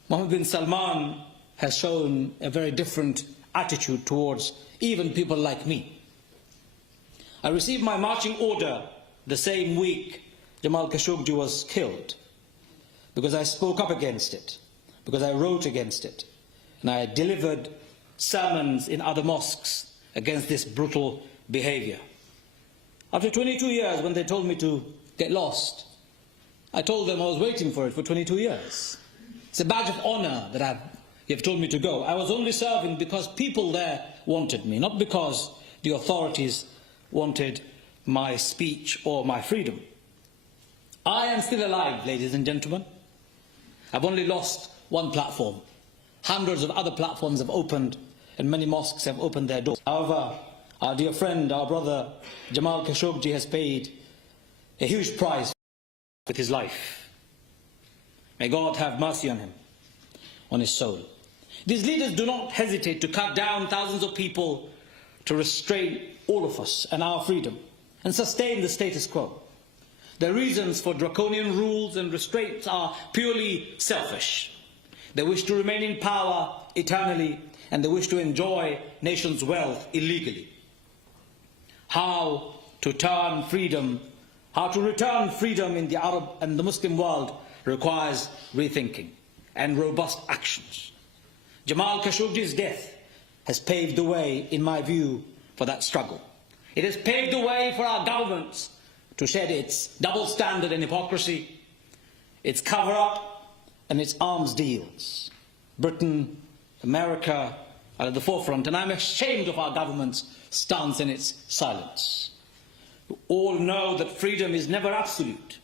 Mohammed bin Salman has shown a very different attitude towards even people like me. I received my marching order the same week Jamal Khashoggi was killed, because I spoke up against it, because I wrote against it, and I delivered sermons in other mosques against this brutal behavior. After 22 years, when they told me to get lost, I told them I was waiting for it for 22 years. It's a badge of honor that you've told me to go. I was only serving because people there wanted me, not because the authorities wanted my speech or my freedom. I am still alive, ladies and gentlemen. I've only lost one platform. Hundreds of other platforms have opened, and many mosques have opened their doors. However, our dear friend, our brother Jamal Khashoggi has paid a huge price with his life. May God have mercy on him, on his soul. These leaders do not hesitate to cut down thousands of people to restrain all of us and our freedom and sustain the status quo. Their reasons for draconian rules and restraints are purely selfish. They wish to remain in power eternally, and they wish to enjoy nations' wealth illegally. How to return freedom in the Arab and the Muslim world requires rethinking and robust actions. Jamal Khashoggi's death has paved the way, in my view, for that struggle. It has paved the way for our governments to shed its double standard and hypocrisy, its cover-up and its arms deals. Britain, America are at the forefront, and I'm ashamed of our government's stance and its silence. You all know that freedom is never absolute,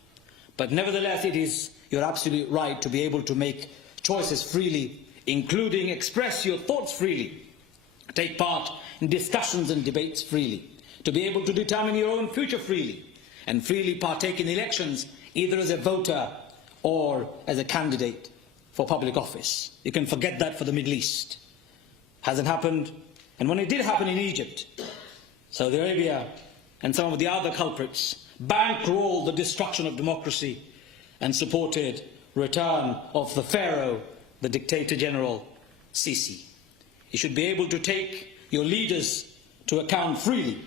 but nevertheless it is your absolute right to be able to make choices freely, including express your thoughts freely, take part in discussions and debates freely, to be able to determine your own future freely, and freely partake in elections, either as a voter or as a candidate for public office. You can forget that for the Middle East. Hasn't happened, and when it did happen in Egypt, Saudi Arabia and some of the other culprits bankrolled the destruction of democracy and supported return of the Pharaoh, the Dictator General Sisi. You should be able to take your leaders to account freely,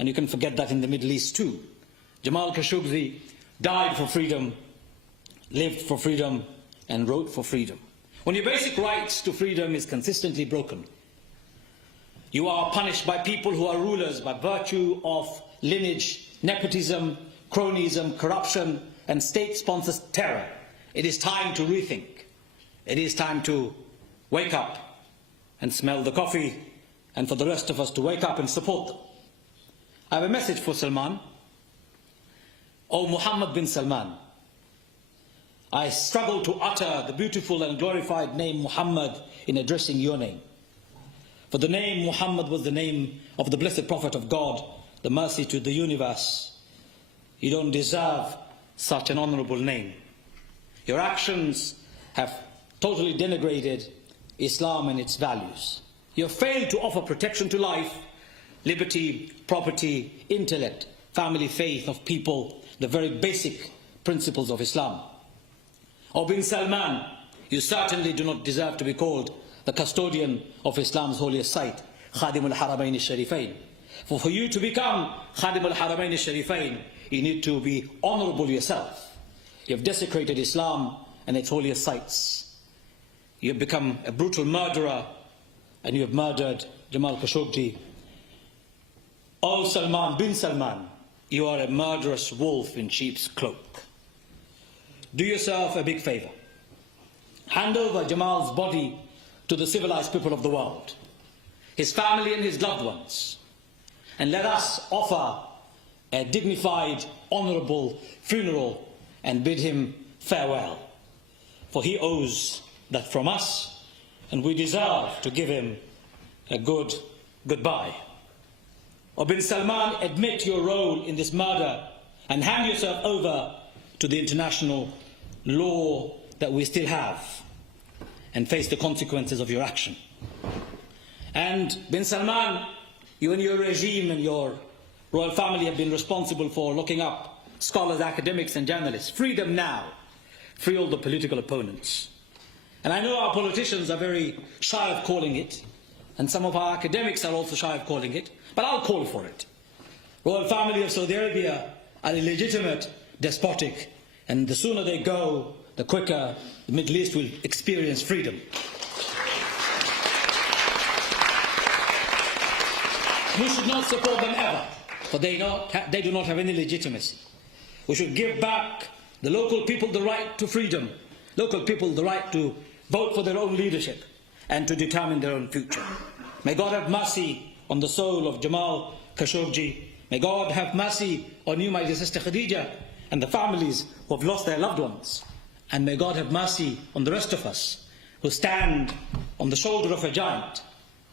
and you can forget that in the Middle East too. Jamal Khashoggi died for freedom, lived for freedom, and wrote for freedom. When your basic rights to freedom is consistently broken, you are punished by people who are rulers by virtue of lineage, nepotism, cronyism, corruption, and state-sponsored terror. It is time to rethink. It is time to wake up and smell the coffee, and for the rest of us to wake up and support them. I have a message for Salman. O Muhammad bin Salman, I struggle to utter the beautiful and glorified name Muhammad in addressing your name. For the name Muhammad was the name of the blessed Prophet of God, the mercy to the universe. You don't deserve such an honorable name. Your actions have totally denigrated Islam and its values. You have failed to offer protection to life, liberty, property, intellect, family, faith of people, the very basic principles of Islam. O bin Salman, you certainly do not deserve to be called the custodian of Islam's holiest site, Khadim al-Haramain al-Sharifain. For you to become Khadim al-Haramain al-Sharifain, you need to be honorable yourself. You have desecrated Islam and its holiest sites. You have become a brutal murderer, and you have murdered Jamal Khashoggi. O Salman bin Salman, you are a murderous wolf in sheep's cloak. Do yourself a big favor. Hand over Jamal's body to the civilized people of the world, his family and his loved ones, and let us offer a dignified, honorable funeral and bid him farewell. For he owes that from us, and we deserve to give him a good goodbye. O bin Salman, admit your role in this murder and hand yourself over to the international law that we still have, and face the consequences of your action. And bin Salman, you and your regime and your royal family have been responsible for locking up scholars, academics and journalists. Free them now. Free all the political opponents. And I know our politicians are very shy of calling it, and some of our academics are also shy of calling it, but I'll call for it. Royal family of Saudi Arabia are illegitimate, despotic, and the sooner they go, the quicker the Middle East will experience freedom. We should not support them ever, for they do not have any legitimacy. We should give back the local people the right to freedom, local people the right to vote for their own leadership and to determine their own future. May God have mercy on the soul of Jamal Khashoggi. May God have mercy on you, my dear sister Khadija, and the families who have lost their loved ones. And may God have mercy on the rest of us who stand on the shoulder of a giant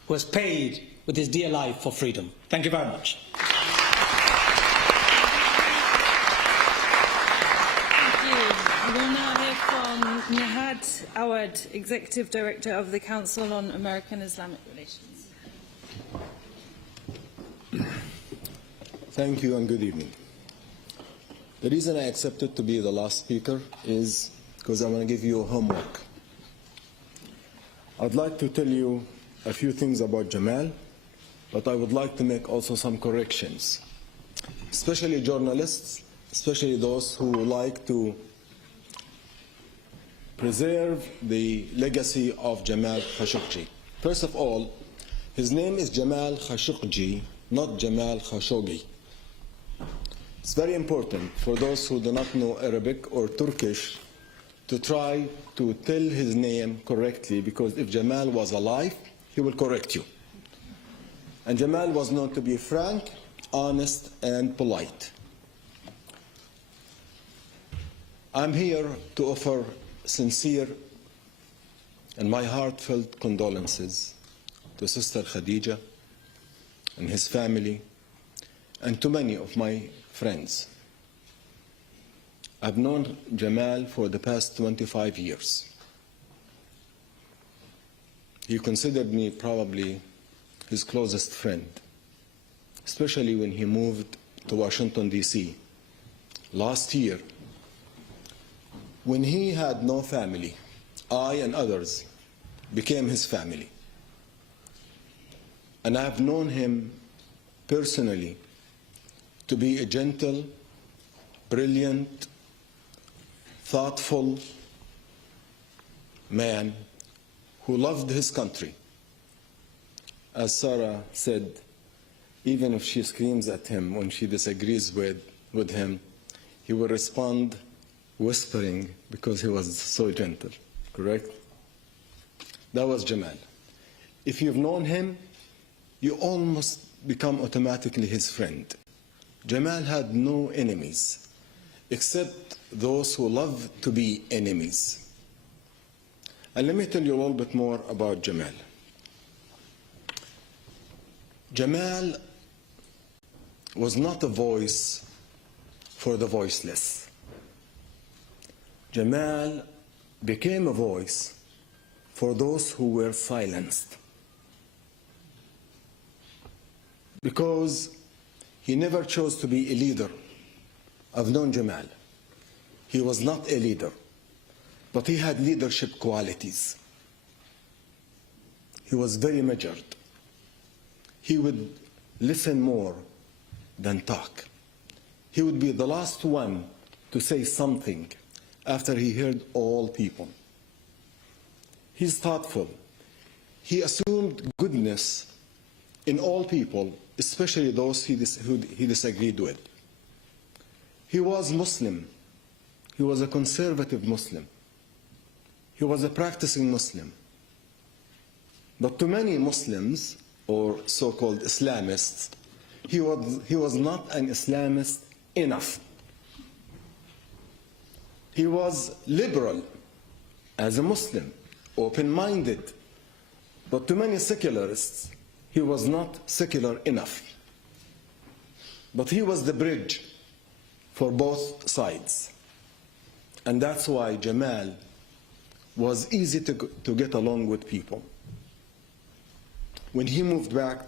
who has paid with his dear life for freedom. Thank you very much. We will now hear from Nihad Awad, Executive Director of the Council on American-Islamic Relations. Thank you and good evening. The reason I accepted to be the last speaker is because I want to give you homework. I'd like to tell you a few things about Jamal, but I would like to make also some corrections, especially journalists, especially those who like to preserve the legacy of Jamal Khashoggi. First of all, his name is Jamal Khashoggi, not Jamal Khashoggi. It's very important for those who do not know Arabic or Turkish to try to tell his name correctly, because if Jamal was alive, he will correct you. And Jamal was known to be frank, honest, and polite. I'm here to offer sincere and my heartfelt condolences to Sister Khadija and his family and to many of my friends. I've known Jamal for the past 25 years. He considered me probably his closest friend, especially when he moved to Washington, D.C. last year. When he had no family, I and others became his family. And I have known him personally to be a gentle, brilliant, thoughtful man who loved his country. As Sarah said, even if she screams at him when she disagrees with him, he will respond whispering because he was so gentle, correct? That was Jamal. If you've known him, you almost become automatically his friend. Jamal had no enemies, except those who love to be enemies. And let me tell you a little bit more about Jamal. Jamal was not a voice for the voiceless. Jamal became a voice for those who were silenced. Because he never chose to be a leader. I've known Jamal. He was not a leader, but he had leadership qualities. He was very measured. He would listen more than talk. He would be the last one to say something after he heard all people. He's thoughtful. He assumed goodness in all people, especially those who he disagreed with. He was Muslim. He was a conservative Muslim. He was a practicing Muslim. But to many Muslims, or so-called Islamists, he was not an Islamist enough. He was liberal as a Muslim, open-minded, but to many secularists, he was not secular enough. But he was the bridge for both sides. And that's why Jamal was easy to get along with people. When he moved back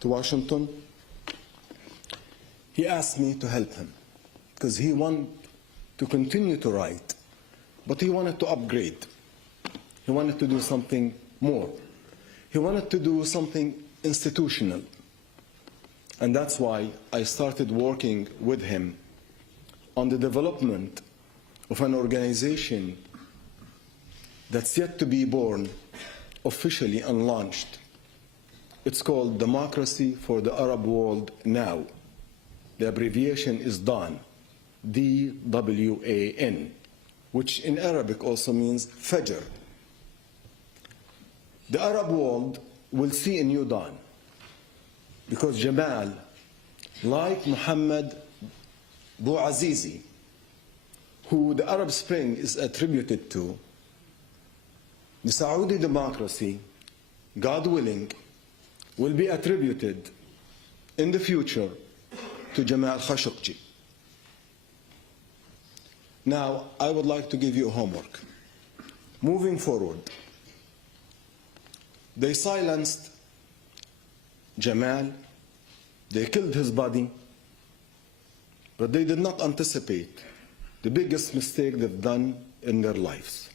to Washington, he asked me to help him because he wanted to continue to write, but he wanted to upgrade. He wanted to do something more. He wanted to do something institutional. And that's why I started working with him on the development of an organization that's yet to be born officially and launched. It's called Democracy for the Arab World Now. The abbreviation is DAN, D-W-A-N, which in Arabic also means Fajr. The Arab world will see a new dawn because Jamal, like Muhammad Bouazizi, who the Arab Spring is attributed to, the Saudi democracy, God willing, will be attributed in the future to Jamal Khashoggi. Now, I would like to give you a homework. Moving forward, they silenced Jamal, they killed his body, but they did not anticipate the biggest mistake they've done in their lives.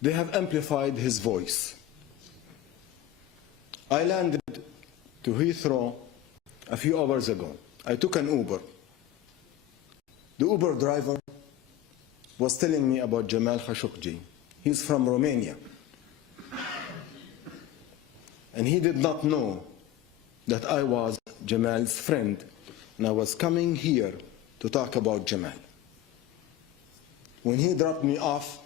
They have amplified his voice. I landed to Heathrow a few hours ago. I took an Uber. The Uber driver was telling me about Jamal Khashoggi. He's from Romania. And he did not know that I was Jamal's friend, and I was coming here to talk about Jamal. When he dropped me off,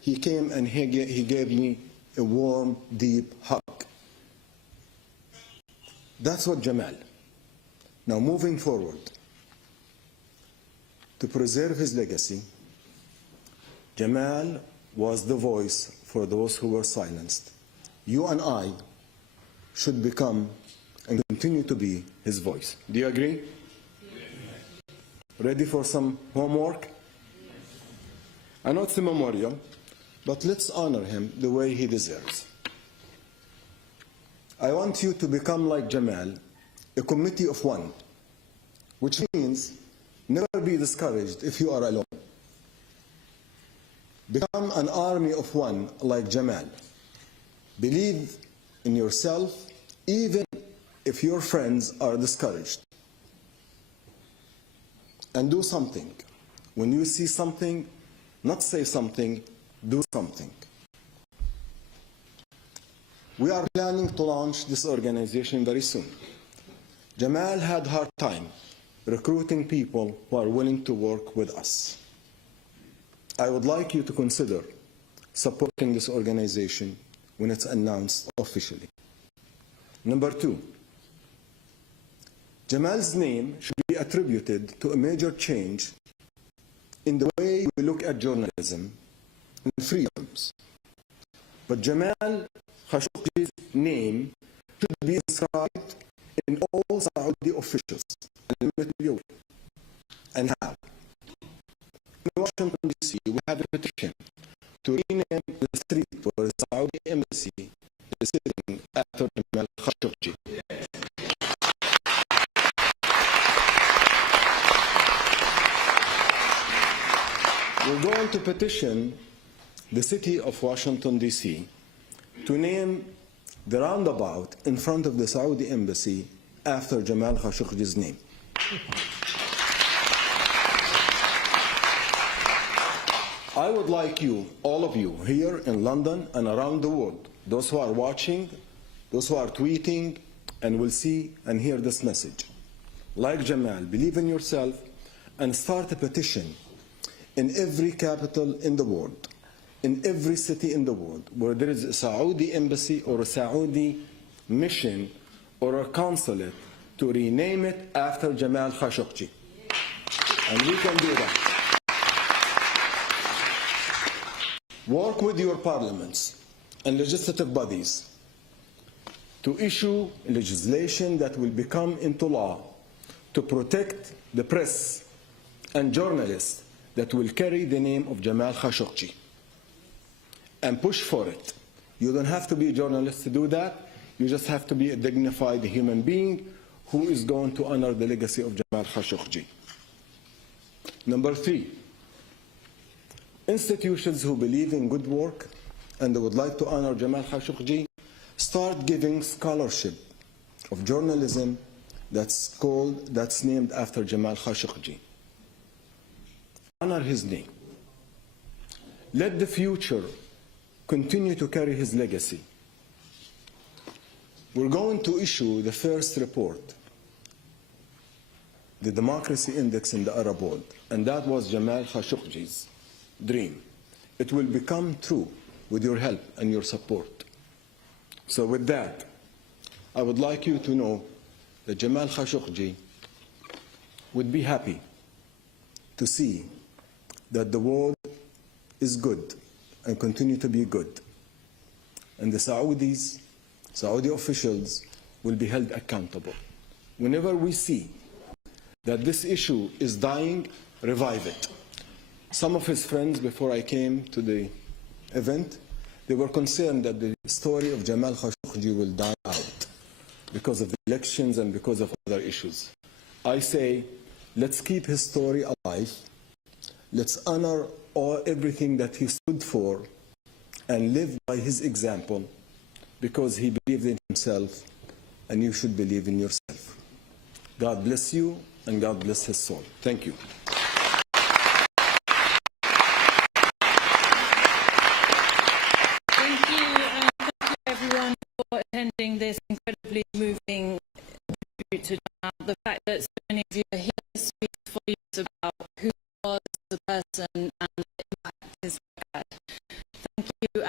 he came and he gave me a warm, deep hug. That's what Jamal. Now, moving forward, to preserve his legacy, Jamal was the voice for those who were silenced. You and I should become and continue to be his voice. Do you agree? Ready for some homework? I know it's a memorial, but let's honor him the way he deserves. I want you to become like Jamal, a committee of one, which means never be discouraged if you are alone. Become an army of one like Jamal. Believe in yourself even if your friends are discouraged. And do something. When you see something, not say something, do something. We are planning to launch this organization very soon. Jamal had a hard time recruiting people who are willing to work with us. I would like you to consider supporting this organization when it's announced officially. Number 2, Jamal's name should be attributed to a major change in the way we look at journalism and freedoms. But Jamal Khashoggi's name should be inscribed in all Saudi officials. And how? In Washington, D.C., we have a petition to rename the street where the Saudi embassy is sitting after Jamal Khashoggi. We're going to petition the city of Washington, D.C. to name the roundabout in front of the Saudi embassy after Jamal Khashoggi's name. I would like you, all of you, here in London and around the world, those who are watching, those who are tweeting, and will see and hear this message. Like Jamal, believe in yourself and start a petition in every capital in the world, in every city in the world, where there is a Saudi embassy or a Saudi mission or a consulate, to rename it after Jamal Khashoggi. And we can do that. Work with your parliaments and legislative bodies to issue legislation that will become into law to protect the press and journalists that will carry the name of Jamal Khashoggi. And push for it. You don't have to be a journalist to do that. You just have to be a dignified human being who is going to honor the legacy of Jamal Khashoggi. Number 3, institutions who believe in good work and would like to honor Jamal Khashoggi start giving scholarship of journalism that's named after Jamal Khashoggi. Honor his name. Let the future continue to carry his legacy. We're going to issue the first report, the Democracy Index in the Arab world, and that was Jamal Khashoggi's dream. It will become true with your help and your support. So with that, I would like you to know that Jamal Khashoggi would be happy to see that the world is good and continue to be good. And the Saudi officials will be held accountable. Whenever we see that this issue is dying, revive it. Some of his friends, before I came to the event, they were concerned that the story of Jamal Khashoggi will die out because of the elections and because of other issues. I say, let's keep his story alive. Let's honor everything that he stood for and live by his example, because he believed in himself, and you should believe in yourself. God bless you, and God bless his soul. Thank you. Thank you everyone for attending this incredibly moving tribute to Jamal. The fact that so many of you are here speaks volumes about who he was as a person and the impact his life had. Thank you.